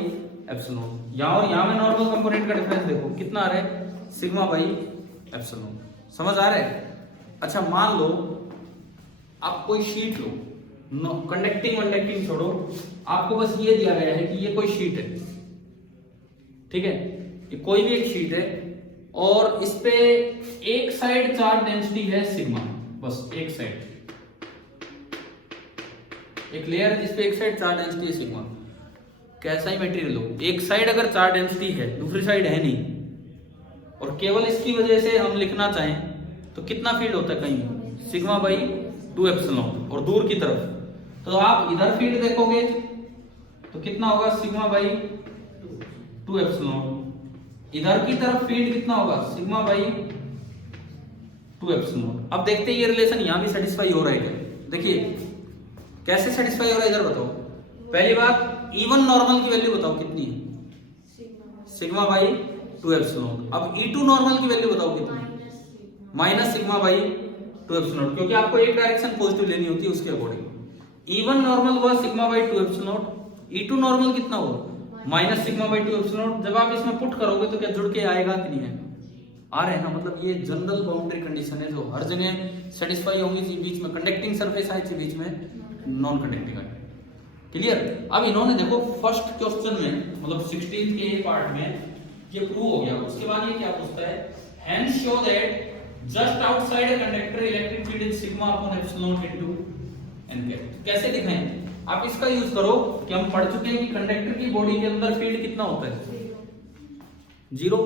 एप्सिलॉन। यहां और यहां में नॉर्मल कंपोनेंट का डिफरेंस देखो कितना आ रहा है, सिग्मा बाई एप्सिलॉन। समझ आ रहा है। अच्छा मान लो आप कोई शीट लो, कंडक्टिंग वंडक्टिंग छोड़ो, आपको बस ये दिया गया है कि ये कोई शीट है, ठीक है, ये कोई भी एक शीट है और इस पे एक साइड चार्ज डेंसिटी है सिग्मा, बस एक साइड, एक लेयर है जिस पे एक साइड चार्ज डेंसिटी है सिग्मा। कैसा ही मटेरियल हो, एक साइड अगर चार्ज डेंसिटी है दूसरी साइड है नहीं, और केवल इसकी वजह से हम लिखना चाहें तो कितना फील्ड होता है कहीं, सिग्मा बाई 2 एप्सिलॉन, और दूर की तरफ तो आप इधर फील्ड देखोगे तो कितना होगा, सिग्मा बाई 2 एप्सिलॉन। इधर की तरफ फील्ड कितना होगा, सिग्मा बाई 2 एप्सिलॉन। अब देखते हैं ये रिलेशन यहां भी सेटिस्फाई हो रहा है क्या, देखिए कैसे सेटिस्फाई हो रहा है इधर बताओ। पहली बात E1 नॉर्मल की वैल्यू बताओ कितनी है, सिग्मा बाई 2 एप्सिलॉन। अब E2 नॉर्मल की वैल्यू बताओ कितनी, माइनस सिग्मा बाई 2 एप्सिलॉन, क्योंकि आपको एक डायरेक्शन पॉजिटिव लेनी होती है उसके अकॉर्डिंग। E1 नॉर्मल हुआ sigma by 2 epsilon, E2 normal कितना हुआ, माइनस सिग्मा बाई 2 एप्सिलॉन। जब आप इसमें पुट करोगे तो क्या जुड़ के आएगा कि नहीं आएगा, आ रहे हैं ना। मतलब ये जनरल बाउंड्री कंडीशन है जो हर जगह सेटिस्फाई होंगी, बीच में कंडक्टिंग सरफेस आई थी, बीच में नॉन कंडक्टिंग आई। क्लियर। अब इन्होंने देखो फर्स्ट क्वेश्चन में मतलब 16 के पार्ट में ये प्रूव हो गया। उसके बाद ये क्या पूछता है, hence show that just outside a conductor electric field is sigma upon epsilon into n cap. कैसे दिखाएं, आप इसका यूज करो कि हम पढ़ चुके हैं कि कंडक्टर की बॉडी के अंदर फील्ड कितना होता है, 0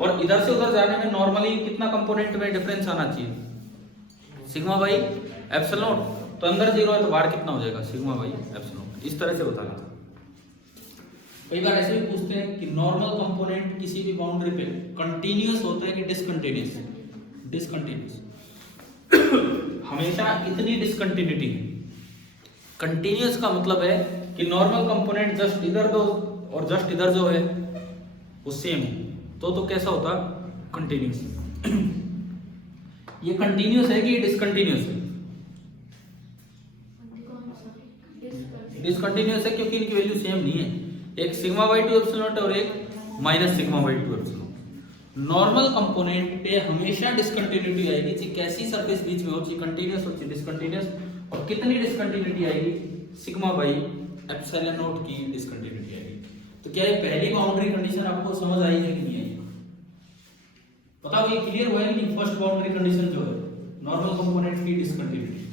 और इधर से उधर जाने में नॉर्मली कितना कंपोनेंट में डिफरेंस आना चाहिए, सिग्मा बाई एप्सिलॉन। तो अंदर 0 है तो बाहर कितना हो जाएगा, सिग्मा बाई एप्सिलॉन। इस तरह से बताना था। कई बार ऐसे भी पूछते हैं कि नॉर्मल कंपोनेंट किसी भी बाउंड्री पे कंटिन्यूअस होता है कि डिसकंटिन्यूअस। डिसकंटिन्यूअस हमेशा इतनी डिसकंटिन्यूटी है। कंटिन्यूअस का मतलब है कि नॉर्मल कंपोनेंट जस्ट इधर दो और जस्ट इधर जो है वो सेम है, तो कैसा होता, कंटिन्यूअस। ये कंटिन्यूअस है कि डिसकंटिन्यूअस है? डिसकंटिन्यूअस है क्योंकि इनकी वैल्यू सेम नहीं है, एक सिग्मा बाई 2 एप्सिलॉन और एक minus sigma by 2 epsilon. Normal component पे हमेशा डिसकंटिन्यूटी आएगी, चाहे कैसी सरफेस बीच में हो, चाहे कंटिन्यूअस हो चाहे डिसकंटिन्यूअस। और कितनी डिसकंटिन्यूटी आएगी, सिग्मा बाई एप्सिलॉन नॉट की डिसकंटिन्यूटी आएगी। तो क्या ये पहली बाउंड्री कंडीशन आपको समझ आई है कि नहीं आई? बताओ ये क्लियर हुआ है कि नहीं? फर्स्ट बाउंड्री कंडीशन जो है नॉर्मल कंपोनेंट की डिसकंटिन्यूटी,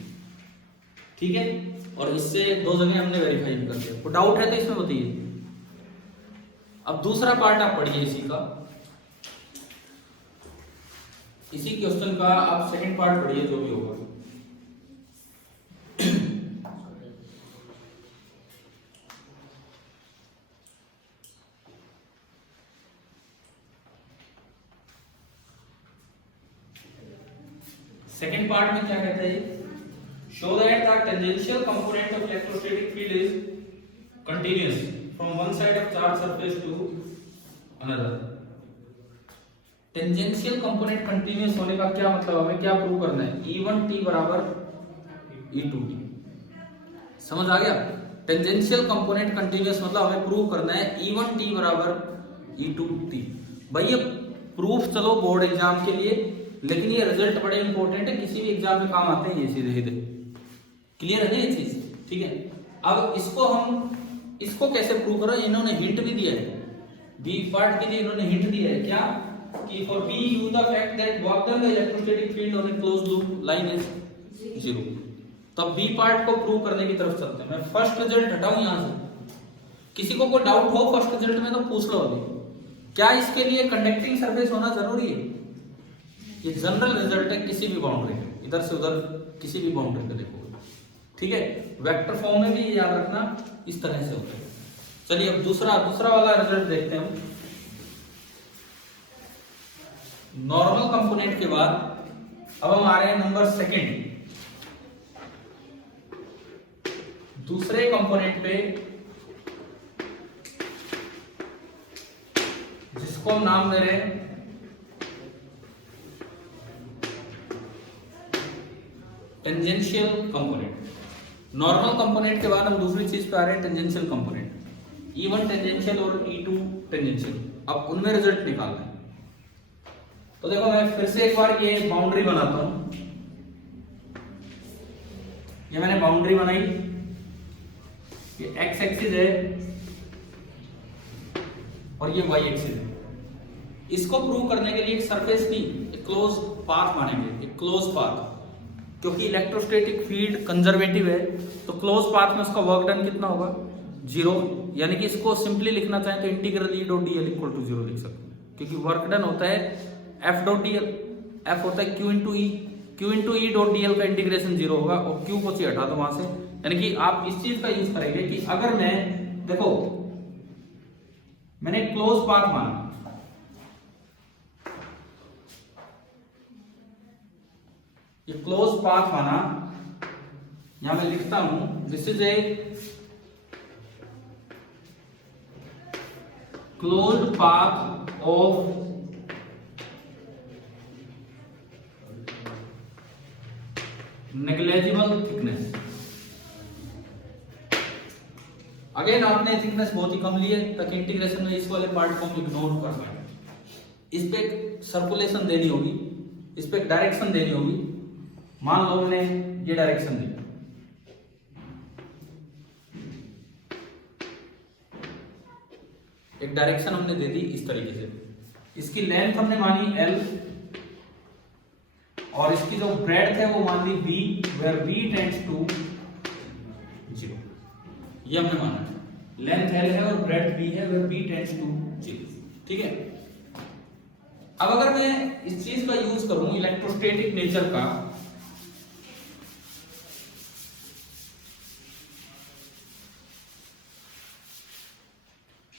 ठीक है। और इससे दो जगह हमने वेरीफाई भी कर दिया। कोई डाउट है तो इसमें बताइए। अब दूसरा पार्ट आप पढ़िए इसी का, इसी क्वेश्चन का आप सेकंड पार्ट पढ़िए जो भी होगा। सेकंड पार्ट में क्या कहता है, show that the tangential component of electrostatic field is continuous from one side of charge surface to another. Tangential component continuous होने का क्या मतलब, हमें क्या प्रूव करना है, E1t बराबर E2t। समझ आ गया? टेंजेंशियल कंपोनेंट कंटीन्यूअस मतलब हमें प्रूव करना है E1t बराबर E2t। भाई ये प्रूफ चलो बोर्ड एग्जाम के लिए, लेकिन ये रिजल्ट बड़े इंपॉर्टेंट है, किसी भी एग्जाम में काम आते हैं ये सीधे सीधे। क्लियर है ये चीज? ठीक है। अब इसको कैसे प्रूव करो, इन्होंने हिंट भी दिया है, बी पार्ट के लिए इन्होंने हिंट दिया है क्या, कि for B use the fact that work done the electrostatic field on a closed loop line is 0। तब बी पार्ट को प्रूव करने की तरफ चलते हैं। मैं फर्स्ट रिजल्ट हटाऊं यहां से, किसी को कोई डाउट हो फर्स्ट रिजल्ट में तो पूछ लो अभी। क्या इसके लिए कंडक्टिंग सरफेस होना जरूरी है? ये जनरल रिजल्ट है किसी भी बाउंड्री पे, इधर से उधर किसी भी बाउंड्री पे देखो, ठीक है। वेक्टर फॉर्म में भी ये याद रखना, इस तरह से होता है। चलिए अब दूसरा वाला रिजल्ट देखते हैं हम। नॉर्मल कंपोनेंट के बाद अब हम आ रहे हैं नंबर सेकंड, दूसरे कंपोनेंट पे, जिसको हम नाम दे रहे हैं टेंजेंशियल कंपोनेंट। नॉर्मल कंपोनेंट के बाद हम दूसरी चीज पे आ रहे हैं, टेंजेंशियल कंपोनेंट। E1 टेंजेंशियल और E2 टेंजेंशियल। अब उनमें रिजल्ट निकालना है। तो देखो मैं फिर से एक बार ये बाउंड्री बनाता हूं। ये मैंने बाउंड्री बनाई, ये x एक्सिस है और ये y एक्सिस है। इसको प्रूव करने के लिए एक सरफेस की एक क्लोज पाथ मानेंगे, एक क्लोज पाथ, क्योंकि इलेक्ट्रोस्टैटिक फील्ड कंजर्वेटिव है तो क्लोज पाथ में उसका वर्क डन कितना होगा, 0। यानी कि इसको सिंपली लिखना चाहें तो integral E dot dl equal to 0 लिख सकते हैं, क्योंकि वर्क डन होता है F डॉट dl, F होता है Q into E dot dl का इंटीग्रेशन 0 होगा और Q को चाहिए हटा दो वहां से। यानी कि आप इस चीज का यूज करेंगे कि अगर मैं देखो मैंने क्लोज पाथ माना, ये क्लोज पाथ माना, यहां मैं लिखता हूं this is a closed path of negligible thickness. Again आपने थिकनेस बहुत ही कम ली है ताकि इंटीग्रेशन में इस वाले पार्ट को हम इग्नोर कर पाए। इस पे सर्कुलेशन देनी होगी, इस पे डायरेक्शन देनी होगी। मान लो मैंने ये डायरेक्शन दी, एक डायरेक्शन हमने दे दी इस तरीके से, इसकी लेंथ हमने मानी L और इसकी जो ब्रेड्थ है वो मान ली B, where B tends to 0। ये हमने माना, लेंथ L है और ब्रेड्थ B है, where B tends to 0। ठीक है। अब अगर मैं इस चीज का यूज करूं इलेक्ट्रोस्टैटिक नेचर का,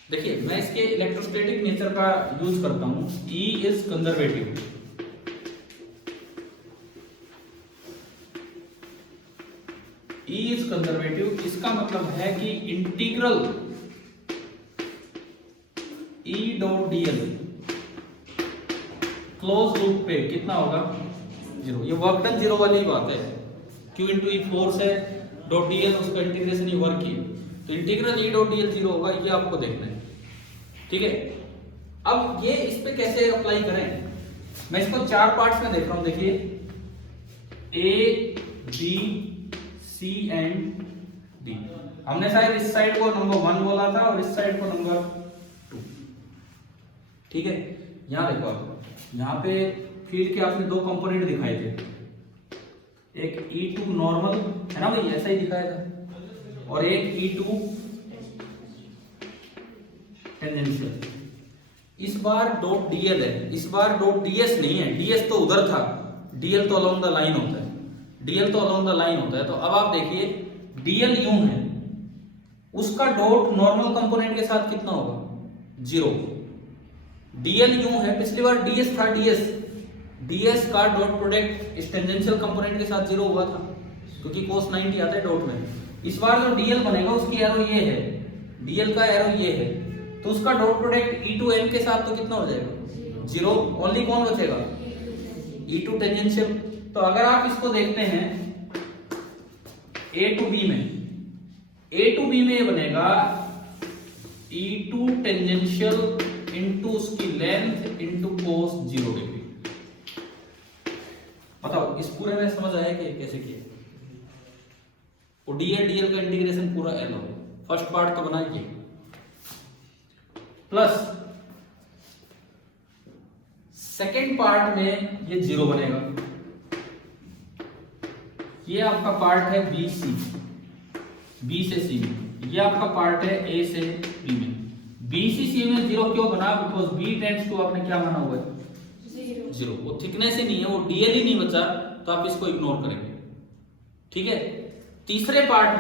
देखिए मैं इसके इलेक्ट्रोस्टैटिक नेचर का यूज करता हूं, E is conservative. E is conservative, इसका मतलब है कि integral E dot dl close loop पे कितना होगा, 0। ये वर्क डन 0 वाली बात है, Q इंटू ई फोर्स है, डॉट dl उसका इंटीग्रेशन ही वर्क की, तो इंटीग्रल E डॉट dl 0 होगा, ये आपको देखना है, ठीक है। अब ये इस पे कैसे अप्लाई करें, मैं इसको 4 पार्ट्स में देख रहा हूं, देखिए A B C and D। हमने शायद इस साइड को नंबर 1 बोला था और इस साइड को नंबर 2, ठीक है। यहां देखो आप, यहाँ पे फील्ड के आपने 2 कंपोनेंट दिखाए थे, एक E2 नॉर्मल है ना भाई, ऐसा ही दिखाया था, और एक E2 टेंजेंशियल। इस बार डॉट dl है, इस बार डॉट ds नहीं है, ds तो उधर था, dl तो अलोंग द लाइन होता है, dl तो अलोंग द लाइन होता है। तो अब आप देखिए dl यूं है, उसका डॉट नॉर्मल कंपोनेंट के साथ कितना होगा, 0। dl यूं है, पिछली बार ds था, ds का डॉट प्रोडक्ट इस टेंजेंशियल कंपोनेंट के साथ 0 हुआ था, क्योंकि cos 90 आता है डॉट में। इस बार जो dl बनेगा उसकी एरो ये है, dl का एरो ये है, तो उसका डॉट प्रोडक्ट E2m के साथ तो कितना हो जाएगा, 0। ओनली कौन बचेगा, E2 टेंजेंशियल। तो अगर आप इसको देखते हैं A टू B में ये बनेगा E2 टेंजेंशियल इंटू उसकी लेंथ इंटू cos 0 डिग्री। बताओ इस पूरे में समझ आया कि कैसे किया, वो dl का इंटीग्रेशन पूरा L हो, फर्स्ट पार्ट तो बनाइए, प्लस सेकेंड पार्ट में ये 0 बनेगा। ये आपका पार्ट है B से C में, ये आपका पार्ट है A से B में। B से C में 0 क्यों बना, बिकॉज B टेंड्स टू आपने क्या माना हुआ है, 0। वो थिकनेस ही नहीं है, वो dl ही नहीं बचा, तो आप इसको इग्नोर करेंगे, ठीक है। तीसरे पार्ट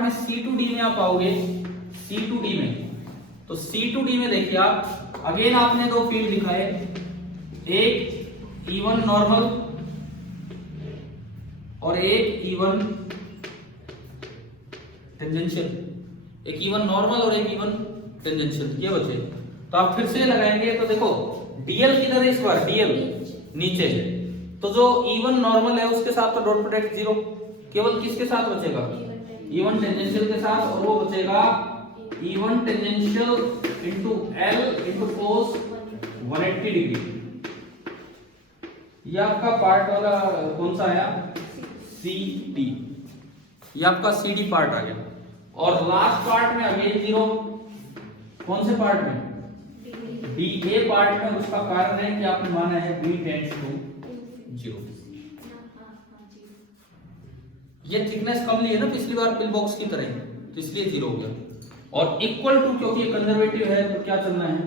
में C2D में आप आओगे, C2D में, तो C2D में देखिए आप, अगेन आपने 2 फील्ड दिखाए, एक E1 नॉर्मल और एक E1 टेंजेंशियल, एक E1 नॉर्मल और एक E1 टेंजेंशियल, ये बचे। तो आप फिर से लगाएंगे तो देखो dl किधर है, इस बार dl नीचे है, तो जो E1 नॉर्मल है उसके साथ तो डॉट प्रोडक्ट 0, केवल किसके साथ बचेगा, E1 टेंजेंशियल के साथ, और वो बचेगा E1 tangential into L into cos 180 degree. ये आपका पार्ट वाला कौन सा आया, CD, ये आपका CD पार्ट आ गया। और लास्ट पार्ट में अगेन 0, कौन से पार्ट में, DA पार्ट में। उसका कारण है कि आपने माना है B टेंड्स टू 0। ये थिकनेस कम ली है ना पिछली बार पिल बॉक्स की तरह, तो इसलिए 0 हो गया। और इक्वल टू, क्योंकि ये कंजर्वेटिव है तो क्या चलना है,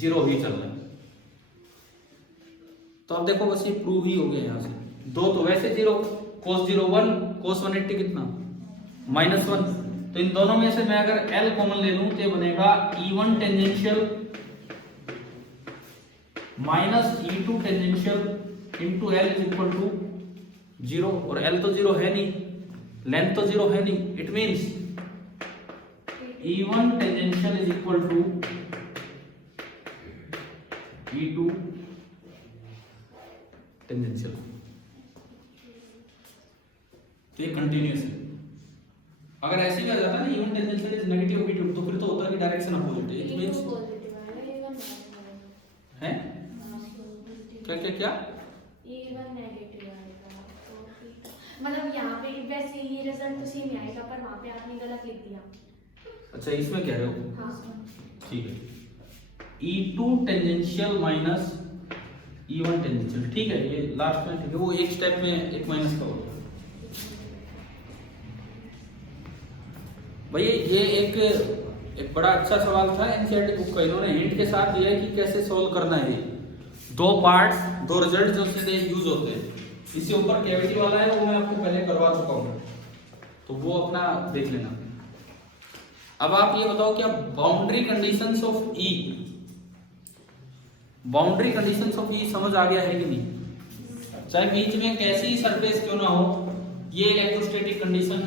0 ही चलना है। तो अब देखो बस ये प्रूव ही हो गया यहां से, 2 तो वैसे 0, cos 0 1, cos 180 कितना, -1। तो इन दोनों में से मैं अगर L कॉमन ले लूं तो ये बनेगा E1 tangential minus E2 tangential into L is equal to 0। और L तो 0 है नहीं, लेंथ तो 0 है नहीं, it means E1 tangential is equal to E2 tangential. तो ये कंटिन्यूअस है। अगर ऐसे क्या जाता है ना, E1 tangential is negative B2, तो फिर तो होता है कि डायरेक्शन अपोजिट है, इट मींस है क्या क्या क्या E1 नेगेटिव आएगा, मतलब यहाँ पे वैसे ही रिजल्ट तो सेम आएगा, पर वहाँ पे आपने गलत लिख दिया। अच्छा इसमें कह रहे हो, हाँ ठीक है। E2 tangential minus E1 tangential, ठीक है, ये लास्ट में ठीक है, वो एक स्टेप में एक माइनस का होगा। भैया ये एक बड़ा अच्छा सवाल था एनसीईआरटी बुक का, इन्होंने हिंट के साथ दिया है कि कैसे सोल्व करना है। 2 पार्ट्स 2 रिजल्ट जो सीधे यूज होते हैं। इससे ऊपर कैविटी वाला है वो मैं आपको पहले करवा चुका हूँ, तो वो अपना देख लेना। अब आप ये बताओ क्या boundary conditions of E, boundary conditions of E समझ आ गया है कि नहीं? चाहे बीच में कैसी ही सरफेस क्यों ना हो, ये इलेक्ट्रोस्टैटिक कंडीशन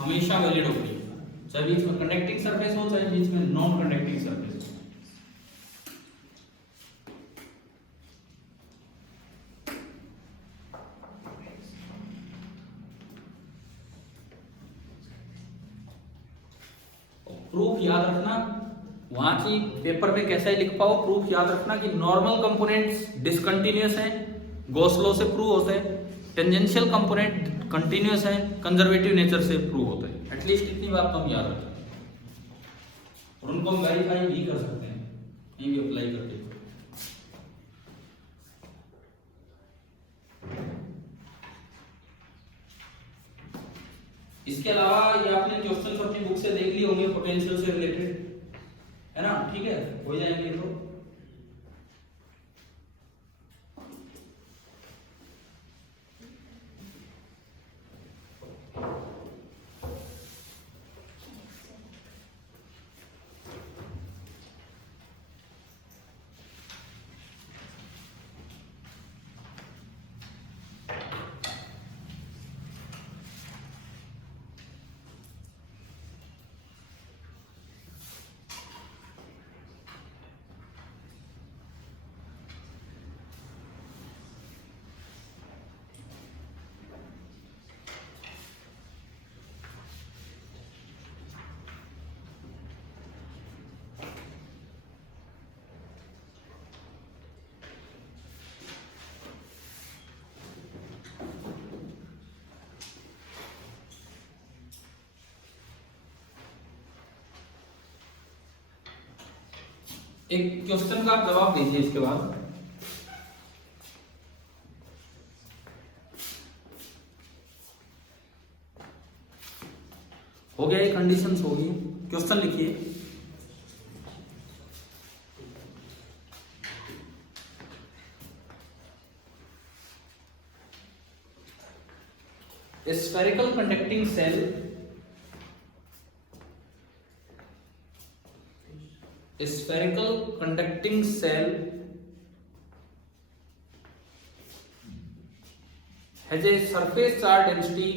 हमेशा वैलिड होगी, चाहे बीच में कंडक्टिंग सरफेस हो चाहे बीच में नॉन कंडक्टिंग सरफेस हो। प्रूफ याद रखना, वहां की पेपर पे कैसा ही लिख पाओ, प्रूफ याद रखना कि नॉर्मल कंपोनेंट्स डिसकंटिन्यूअस हैं, गॉस लॉ से प्रूव होते हैं, टेंजेंशियल कंपोनेंट कंटिन्यूअस है, कंजर्वेटिव नेचर से प्रूव होता है। एटलीस्ट इतनी बात तो हम याद रखें और उनको हम वेरीफाई भी कर सकते हैं, कहीं भी अप्लाई करके। इसके अलावा ये आपने क्वेश्चन अपनी बुक से देख लिए होंगे पोटेंशियल से रिलेटेड, है ना? ठीक है, हो जाएंगे तो। एक क्वेश्चन का आप जवाब दीजिए इसके बाद। हो गया, ये कंडीशंस होगी। क्वेश्चन लिखिए। A spherical conducting cell has a surface charge density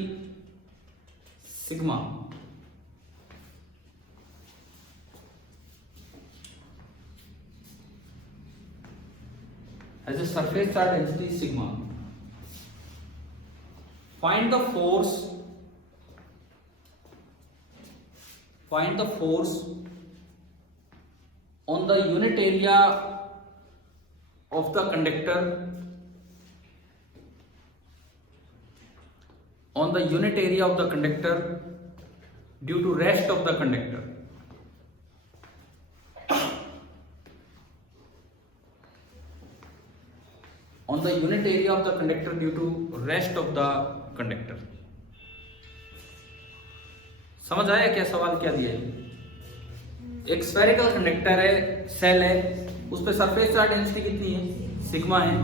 sigma. Has a surface charge density sigma. Find the force on the unit area of the conductor due to rest of the conductor. On the unit area of the conductor due to rest of the conductor. समझ आया क्या सवाल क्या दिया है? एक spherical conductor है, cell है, उस पे सरफेस चार्ज डेंसिटी कितनी है? सिग्मा है।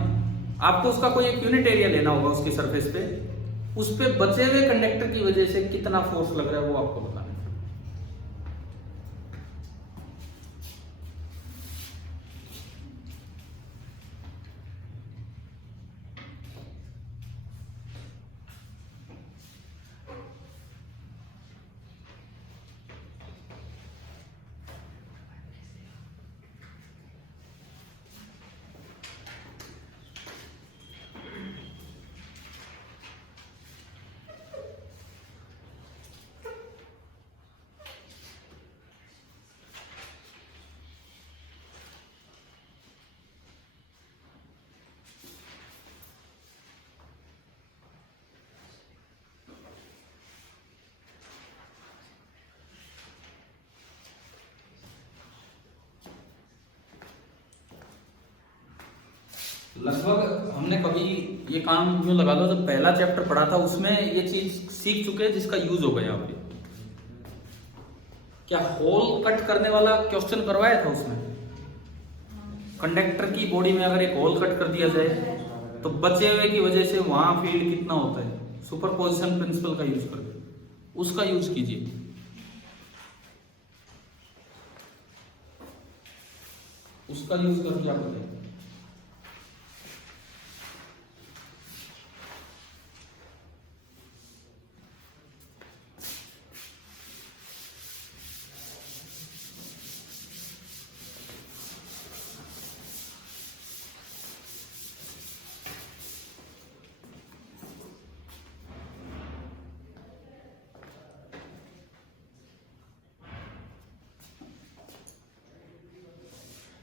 आपको उसका कोई एक यूनिट एरिया लेना होगा उसकी सरफेस पे, उस पे बचे हुए कंडक्टर की वजह से कितना फोर्स लग रहा है वो आपको बताना है। लगभग हमने कभी ये काम यूं लगा लो, जब पहला चैप्टर पढ़ा था उसमें ये चीज सीख चुके हैं जिसका यूज होगा यहाँ पे। क्या होल कट करने वाला क्वेश्चन करवाया था उसमें? कंडक्टर की बॉडी में अगर एक होल कट कर दिया जाए तो बचे हुए की वजह से वहां फील्ड कितना होता है? सुपरपोजिशन प्रिंसिपल का यूज करके उसका यूज कीजिए। उसका यूज करके आप बताइए।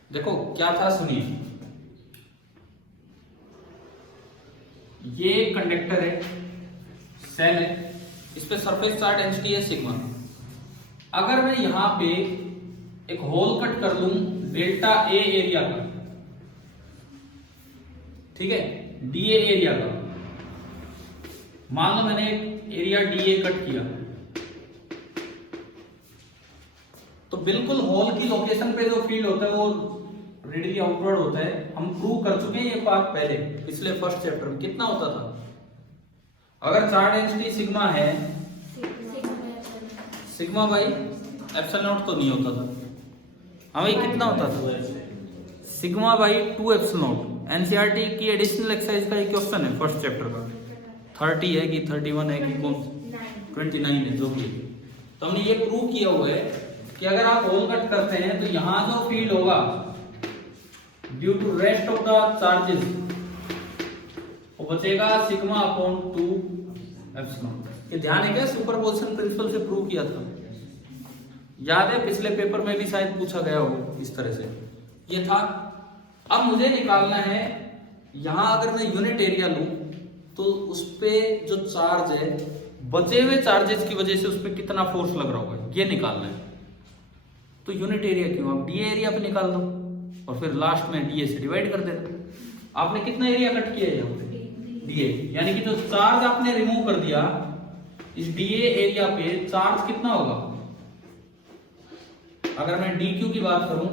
देखो क्या था, सुनिए। ये कंडक्टर है, सेल है, इस पे सरफेस चार्ज डेंसिटी है सिग्मा। अगर मैं यहां पे एक होल कट कर लूं डेल्टा ए एरिया का, ठीक है, डीए एरिया का, मान लो मैंने एक एरिया डीए कट किया, तो बिल्कुल होल की लोकेशन पे जो फील्ड होता है वो रेडियली आउटवर्ड होता है। हम प्रूव कर चुके हैं ये बात पहले, पिछले फर्स्ट चैप्टर में। कितना होता था? अगर चार्ज डेंसिटी सिग्मा है, सिग्मा बाई एप्सिलॉन नॉट तो नहीं होता था, हमें कितना होता था? Sigma by 2 epsilon not. NCERT की एडिशनल एक्सरसाइज का एक क्वेश्चन है फर्स्ट चैप्टर का, 30 है कि 31 है कि कौन 29 है जो भी। तो हमने ये प्रूव किया हुआ है कि अगर आप होल कट करते हैं तो यहां जो फील्ड होगा due to rest of the charges वो बचेगा सिग्मा अपॉन 2 एप्सिलॉन। ये ध्यान है क्या? सुपरपोजिशन प्रिंसिपल से प्रूव किया था, याद है? पिछले पेपर में भी शायद पूछा गया हो इस तरह से। ये था। अब मुझे निकालना है, यहां अगर मैं यूनिट एरिया लूं तो उस पे जो चार्ज है, बचे हुए चार्जेस की वजह से उस पे कितना फोर्स लग रहा होगा, ये निकालना है। तो यूनिट एरिया क्यों, आप डीए एरिया पे निकाल दो और फिर लास्ट में डीए से डिवाइड कर देना। आपने कितना एरिया कट किया है यहाँ पे? डीए, यानी कि जो चार्ज आपने रिमूव कर दिया इस डीए एरिया पे, चार्ज कितना होगा? अगर मैं डीक्यू की बात करूं,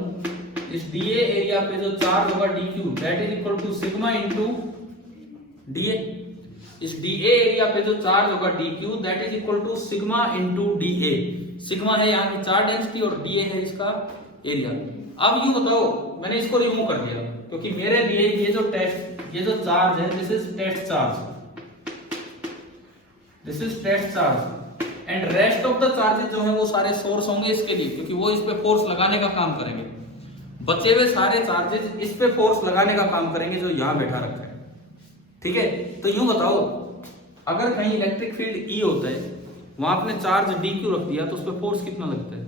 इस डीए एरिया पे जो चार्ज होगा dq, that is equal to sigma into dA. इस डीए एरिया पे जो चार्ज होगा dq, that is equal to sigma into dA. Sigma है यहाँ की चार्ज डेंसिटी और डीए है इसका एरिया। अब यूं बताओ, मैंने इसको रिमूव कर दिया क्योंकि मेरे लिए ये जो चार्ज है, this is test charge, this is test charge, and rest of the charges जो है वो सारे सोर्स होंगे इसके लिए, क्योंकि वो इस पे फोर्स लगाने का काम करेंगे। बचे हुए सारे चार्जेस इस पे फोर्स लगाने का काम करेंगे जो यहां बैठा रखा है, ठीक है? तो यूं बताओ, अगर कहीं इलेक्ट्रिक फील्ड ई होता है, वहां आपने चार्ज डी क्यू रख दिया, तो उस पर फोर्स कितना लगता है?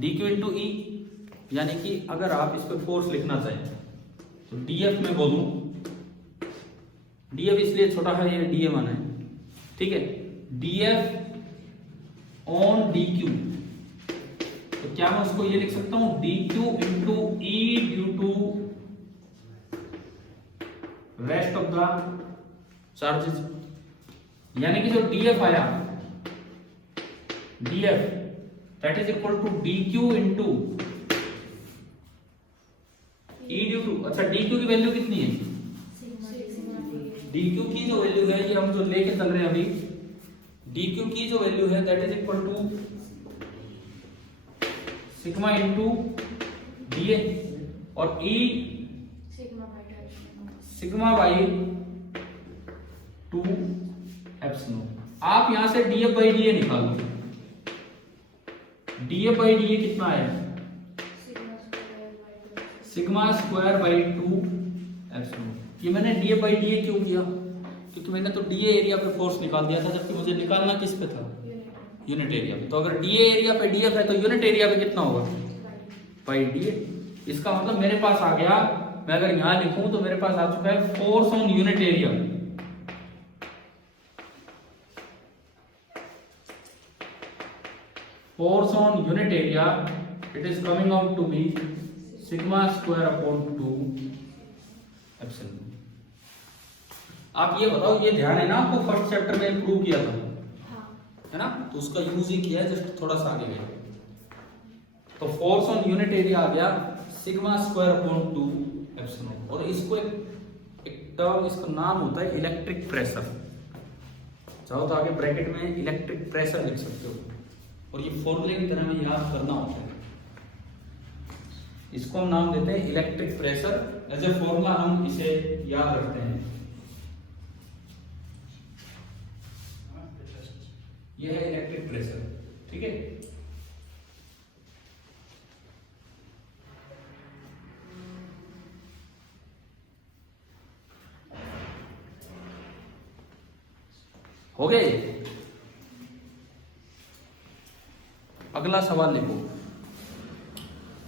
डी क्यू इंटू ई। यानी कि अगर आप इस पर फोर्स लिखना चाहें तो डीएफ में बोलूं, डीएफ इसलिए छोटा है, ये डी वन है, ठीक है? डीएफ ऑन डी क्यू, तो क्या मैं उसको ये लिख सकता हूं? D q into E due to rest of the charges. यानी कि जो डीएफ आया, dF that is equal to dq into E due to, अच्छा डीक्यू की वैल्यू कितनी है? डीक्यू की जो वैल्यू है, ये हम जो लेके चल रहे हैं अभी, डीक्यू की जो वैल्यू है that is equal to sigma into dA, और ई सिग्मा बाई 2 एप्सिलॉन। आप यहां से डीएफ बाई डीए निकालो, डीएफ बाई डीए कितना है? Sigma square by 2 epsilon. ये मैंने डीएफ बाई डीए क्यों किया? क्योंकि मैंने तो डीए एरिया पे फोर्स निकाल दिया था, जबकि मुझे निकालना किस पे था? यूनिट एरिया पे। तो अगर डीए एरिया पे डीएफ है तो यूनिट एरिया पे कितना होगा? By DA. इसका मतलब मेरे पास आ गया, मैं अगर यहां लिखूं तो मेरे पास आ चुका है force on unit area. Force on unit area, it is coming out to be sigma square upon 2 epsilon. आप ये बताओ, ये ध्यान है ना आपको? फर्स्ट चैप्टर में प्रूव किया था, है ना? तो उसका यूज ही किया, जस्ट थोड़ा सा आगे गया। तो फोर्स ऑन यूनिट एरिया आ गया सिग्मा स्क्वायर अपॉन 2 एप्सिलॉन। और इसको एक टर्म, इसका नाम होता है इलेक्ट्रिक प्रेशर। चाहो तो आगे ब्रैकेट में इलेक्ट्रिक प्रेशर लिख सकते हो, और ये फॉर्मूले की तरह में याद करना होता है। इसको हम नाम देते हैं electric pressure. As a formula हम इसे याद रखते हैं, यह है इलेक्ट्रिक प्रेशर। ठीक है, हो गए। अगला सवाल लिखो,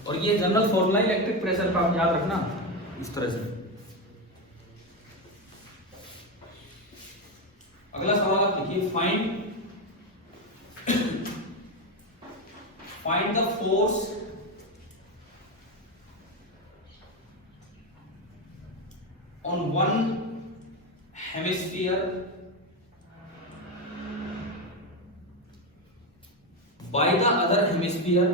और ये जनरल फॉर्मूला इलेक्ट्रिक प्रेशर का आप याद रखना इस तरह से। अगला सवाल आप लिखिए, find the force on one hemisphere by the other hemisphere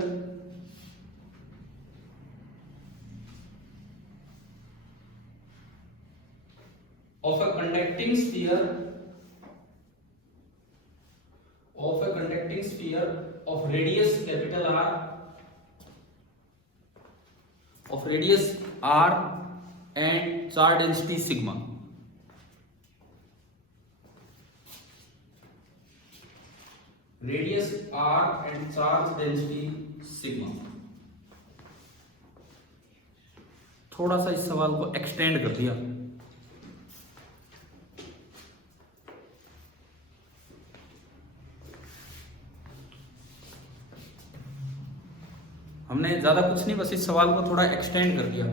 of a conducting sphere of radius capital R, of radius R and charge density sigma. Radius R and charge density sigma। थोड़ा सा इस सवाल को extend कर दिया। हमने ज्यादा कुछ नहीं, बस इस सवाल को थोड़ा एक्सटेंड कर दिया।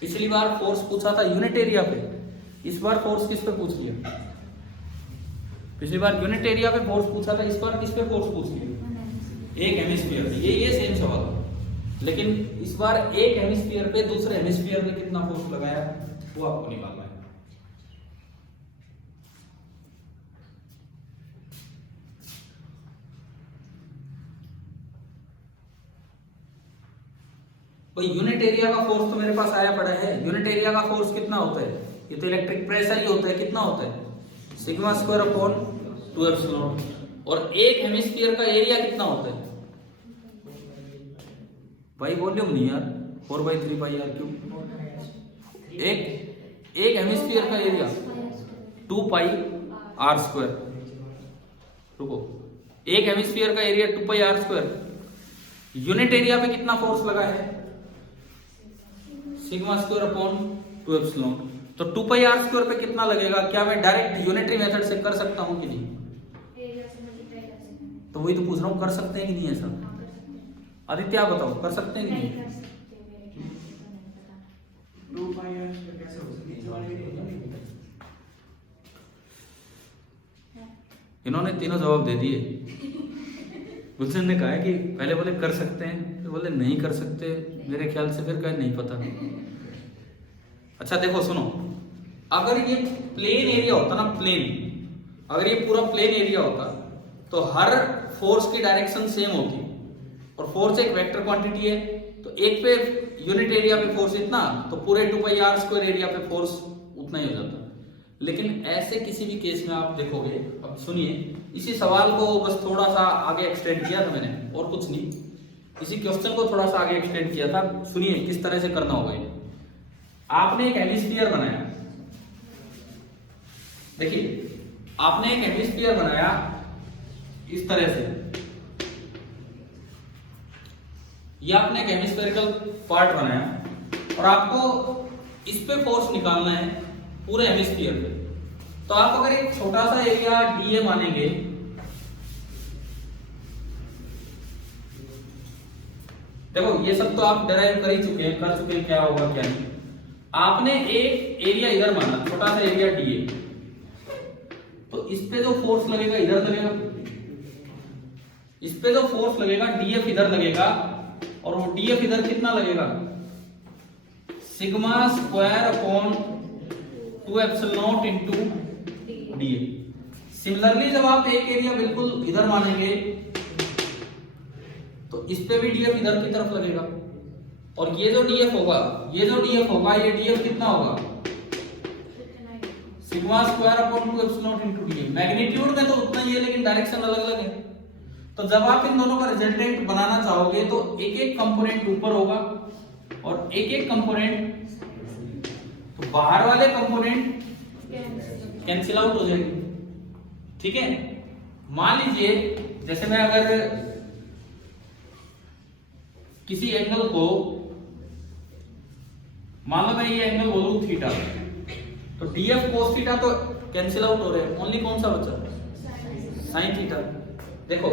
पिछली बार फोर्स पूछा था यूनिट एरिया पे, इस बार फोर्स किस पे पूछ लिया? पिछली बार यूनिट एरिया पे फोर्स पूछा था, इस बार किस पे फोर्स पूछ लिया? एक हेमिस्फीयर पे। ये सेम सवाल, लेकिन इस बार एक हेमिस्फीयर पे दूसरे हेमिस्फीयर में कितना फोर्स लगाया वो आपको निकालना है। भाई यूनिट एरिया का फोर्स तो मेरे पास आया पड़ा है। यूनिट एरिया का फोर्स कितना होता है? ये तो इलेक्ट्रिक प्रेशर ही होता है। कितना होता है? Sigma square upon 2 epsilon. और एक हेमिस्फीयर का एरिया कितना होता है भाई? वॉल्यूम नहीं यार, 4/3πr³। एक हेमिस्फीयर का एरिया 2πr²। रुको, एक हेमिस्फीयर का एरिया 2πr²। यूनिट एरिया पे कितना फोर्स लगा है? Sigma square upon 2 epsilon. तो 2πr² पे कितना लगेगा? क्या मैं डायरेक्ट यूनिटरी मेथड से कर सकता हूं कि नहीं? तो वही तो पूछ रहा हूं, कर सकते हैं कि नहीं ऐसा? आदित्य आप बताओ, कर सकते हैं कि नहीं? इन्होंने तीनों जवाब दे दिए। गुलशन ने कहा कि पहले बोले कर सकते हैं, तो बोले नहीं कर सकते, मेरे ख्याल से फिर कहे नहीं पता। अच्छा देखो सुनो, अगर ये प्लेन एरिया होता ना, प्लेन, अगर ये पूरा प्लेन एरिया होता तो हर फोर्स की डायरेक्शन सेम होती, और फोर्स एक वेक्टर क्वांटिटी है, तो एक पे यूनिट एरिया पे फोर्स इतना, तो पूरे 2πr² एरिया पे फोर्स उतना ही हो जाता। लेकिन ऐसे किसी भी केस में आप देखोगे, अब सुनिए, इसी सवाल को बस थोड़ा सा आगे एक्सटेंड किया था मैंने, और कुछ नहीं, इसी क्वेश्चन को थोड़ा सा आगे एक्सटेंड किया था। सुनिए किस तरह से करना होगा ये। आपने एक हेमिस्फीयर बनाया, देखिए आपने एक हेमिस्फीयर बनाया इस तरह से, ये आपने एक हेमिस्फेरिकल पार्ट बनाया, और आपको इस पे फोर्स निकालना है पूरे हेमिस्फीयर पे। तो आप अगर एक छोटा सा एरिया डीए मानेंगे, देखो ये सब तो आप डिराइव कर ही चुके हैं, कर चुके हैं क्या होगा क्या नहीं। आपने एक एरिया इधर माना, छोटा सा एरिया डीए, तो इस पे जो फोर्स लगेगा इधर लगेगा, इस पे जो फोर्स लगेगा डीएफ इधर लगेगा, और वो डीएफ इधर कितना लगेगा? Sigma square upon 2 epsilon into DA. Similarly जब आप एक एरिया बिल्कुल इधर मानेंगे, तो इस पे भी डीएफ इधर की तरफ लगेगा, और ये जो डीएफ होगा, ये डीएफ कितना होगा? Sigma square upon 2 epsilon into DA. Magnitude में तो उतना ही है, लेकिन डायरेक्शन अलग अलग है। तो तो जब आप इन दोनों का रिजल्टेंट बनाना चाहोगे तो एक एक कंपोनेंट ऊपर होगा और एक एक कंपोनेंट, तो बाहर वाले कंपोनेंट कैंसिल आउट हो जाएंगे। ठीक है, मान लीजिए जैसे मैं अगर किसी एंगल को, मान लो मैं ये एंगल बोलूं थीटा, तो डीएफ कोस थीटा तो कैंसिल आउट हो रहे हैं, ओनली कौन सा बचा, साइन थीटा। देखो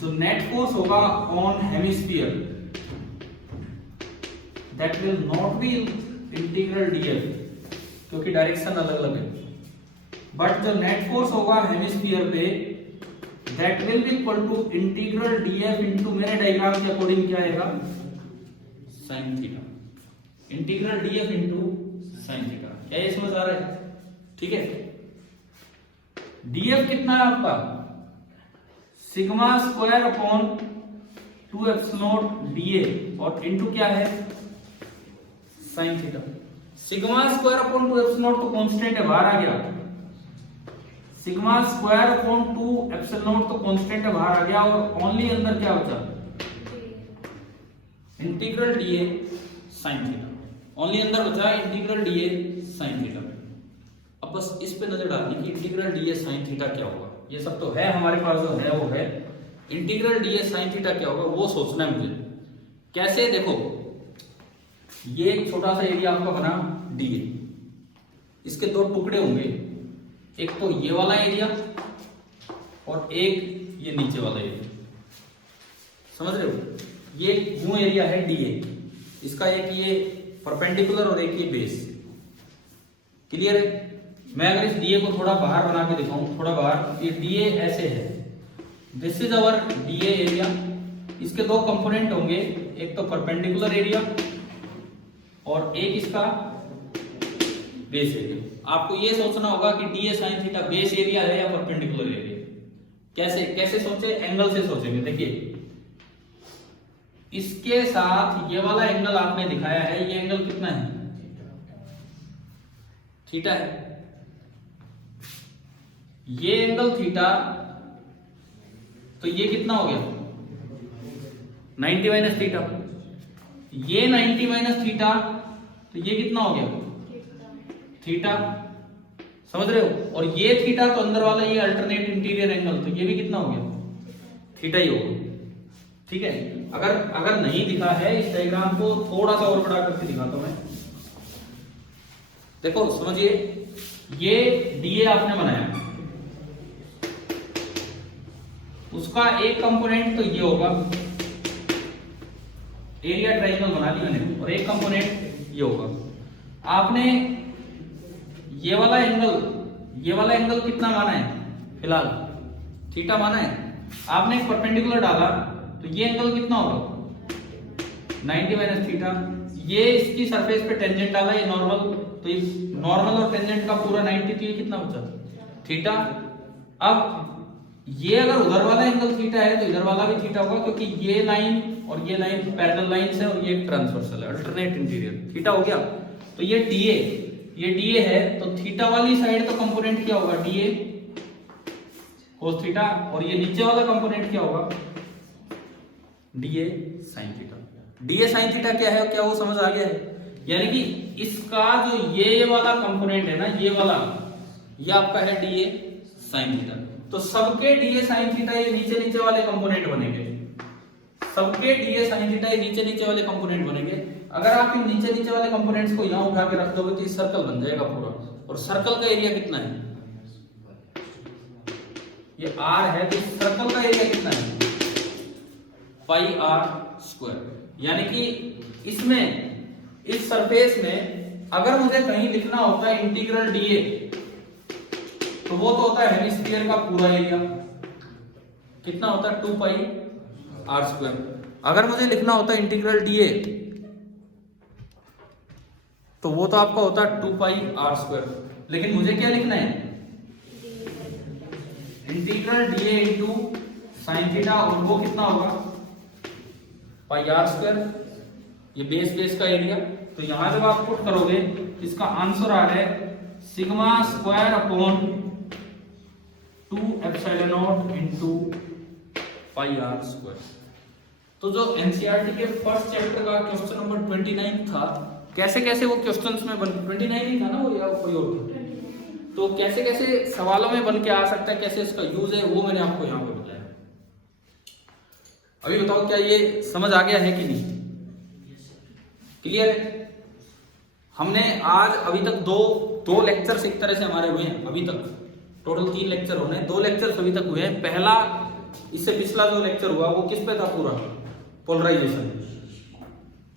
जो नेट फोर्स होगा on hemisphere that will not be integral dF, क्योंकि डायरेक्शन अलग अलग है, बट जो नेट फोर्स होगा हेमिस्फीयर पे that will be equal to integral dF into, मेरे डायग्राम के अकॉर्डिंग क्या आएगा, sine theta, integral dF into sine theta. क्या ये समझ आ रहा है? ठीक है, डीएफ कितना है आपका, sigma square upon 2 epsilon DA और इनटू क्या है, sine theta. Sigma square upon 2 epsilon तो कांस्टेंट है, बाहर आ गया, सिग्मा स्क्वायर अपॉन 2 एप्सिलॉन तो कांस्टेंट है, बाहर आ गया, और ओनली अंदर क्या बचा, integral DA sine theta, only अंदर बचा इंटीग्रल डीए साइन थीटा। अब बस इस पे नजर डालनी कि इंटीग्रल डीए साइन थीटा क्या होगा, ये सब तो है हमारे पास, जो है वो है, इंटीग्रल डीए साइन थीटा क्या होगा वो सोचना है मुझे। कैसे, देखो ये एक छोटा सा एरिया आपका बना डीए, इसके दो टुकड़े होंगे, एक तो ये वाला एरिया और एक ये नीचे वाला एरिया, समझ रहे हो, ये वो एरिया है डीए, इसका एक ये परपेंडिकुलर और एक ये बेस, क्लियर है। मैं अगर इस डीए को थोड़ा बाहर बना के दिखाऊं, थोड़ा बाहर, ये डीए ऐसे है, this is our dA area, इसके दो कंपोनेंट होंगे, एक तो परपेंडिकुलर एरिया और एक इसका बेस एरिया। आपको ये सोचना होगा कि DA sine theta base area है या परपेंडिकुलर एरिया। कैसे कैसे सोचे, एंगल से सोचेंगे। देखिए इसके साथ ये वाला एंगल आपने दिखाया है, ये एंगल कितना है, थीटा है, ये एंगल थीटा, तो ये कितना हो गया 90 माइनस थीटा, ये 90 माइनस थीटा, तो ये कितना हो गया थीटा, समझ रहे हो, और ये थीटा तो अंदर वाला ये अल्टरनेट इंटीरियर एंगल, तो ये भी कितना हो गया थीटा ही होगा। ठीक है, अगर नहीं दिखा है इस डायग्राम को थोड़ा सा और बड़ा करके दिखाता हूं मैं। देखो समझिए, ये डीए आपने बनाया, उसका एक कंपोनेंट तो ये होगा, एरिया ट्रायंगल बना ली मैंने, और एक कंपोनेंट ये होगा। आपने ये वाला एंगल कितना माना है, फिलहाल थीटा माना है, आपने एक परपेंडिकुलर डाला, तो ये एंगल कितना होगा 90 माइनस थीटा, ये इसकी सरफेस पे टेंजेंट डाला, ये नॉर्मल, तो इस नॉर्मल और टेंजेंट का पूरा 90, तो ये कितना बचा थीटा। अब ये अगर उधर वाला एंगल थीटा है तो इधर वाला भी थीटा होगा, क्योंकि ये लाइन और ये लाइन पैरेलल लाइंस है और ये ट्रांसवर्सल है, अल्टरनेट इंटीरियर, थीटा हो गया। तो ये डीए है, तो थीटा वाली साइड तो कंपोनेंट क्या होगा डीए कोस थीटा, और ये नीचे वाला कंपोनेंट क्या होगा DA sine theta. DA sign theta क्या है, क्या वो समझ आ गया है? यानी कि इसका जो ये वाला कंपोनेंट है ना, ये वाला, ये आपका है डीए साइन थीटा, तो सबके डीए साइन थीटा ये नीचे वाले कंपोनेंट बनेंगे, सबके डीए साइन थीटा ये नीचे वाले कंपोनेंट बनेंगे। अगर आप इन नीचे वाले कंपोनेंट्स को यहां उठा के रख दोगे तो ये सर्कल बन जाएगा पूरा, और सर्कल का एरिया कितना है, ये आर है, तो सर्कल का एरिया कितना है पाई आर स्क्वायर। यानी कि इसमें, इस सरफेस में अगर मुझे कहीं लिखना होता है इंटीग्रल डीए, तो वो तो होता है हेमिस्फीयर का पूरा एरिया, कितना होता है 2 पाई आर स्क्वायर। अगर मुझे लिखना होता है इंटीग्रल डीए, तो वो तो आपका होता है 2 पाई आर स्क्वायर। लेकिन मुझे क्या लिखना है, integral DA into sine theta, और वो कितना होगा पाई आर स्क्वायर, ये बेस का एरिया। तो यहां जब आप पुट करोगे, इसका आंसर आ रहा है sigma square upon 2 epsilon naught into pi r square. तो जो एनसीईआरटी के फर्स्ट चैप्टर का क्वेश्चन नंबर 29 था, कैसे कैसे वो क्वेश्चंस में बन 29 ही था ना वो, या कोई और था? तो कैसे कैसे सवालों में बन के आ सकता है, कैसे इसका यूज है, वो मैंने आपको यहाँ पे बताया। अभी बताओ क्या ये समझ आ गया है कि नहीं? क्लियर है? हमने आज अभी तक दो लेक्चर्स एक तरह से हमारे हुए हैं अभी तक, टोटल 3 लेक्चर होने हैं, 2 लेक्चर्स अभी तक हुए हैं। पहला, इससे पिछला जो लेक्चर हुआ वो किस पे था? पूरा पोलराइजेशन,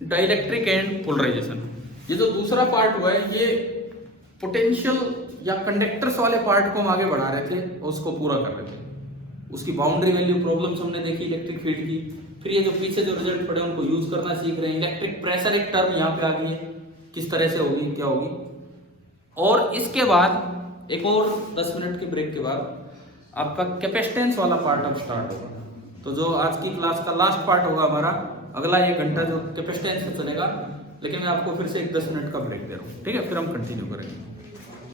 डाइलेक्ट्रिक एंड पोलराइजेशन। ये जो दूसरा पार्ट हुआ है ये पोटेंशियल या कंडक्टर्स वाले पार्ट को हम आगे बढ़ा रहे थे और उसको पूरा कर रहे थे। उसकी बाउंड्री वैल्यू प्रॉब्लम्स हमने देखी इलेक्ट्रिक फील्ड की। फिर ये जो पीछे जो रिजल्ट पड़े उनको यूज करना सीख रहे हैं। इलेक्ट्रिक प्रेशर एक टर्म यहाँ पे आ गई है, किस तरह से होगी, क्या होगी। और इसके बाद एक और 10 मिनट के ब्रेक के बाद आपका कैपेसिटेंस वाला पार्ट अब स्टार्ट होगा। तो जो आज की क्लास का लास्ट पार्ट होगा हमारा, अगला 1 घंटा जो कैपेसिटेंस में चलेगा, लेकिन मैं आपको फिर से एक 10 मिनट का ब्रेक दे रहा हूँ, ठीक है? फिर हम कंटिन्यू करेंगे।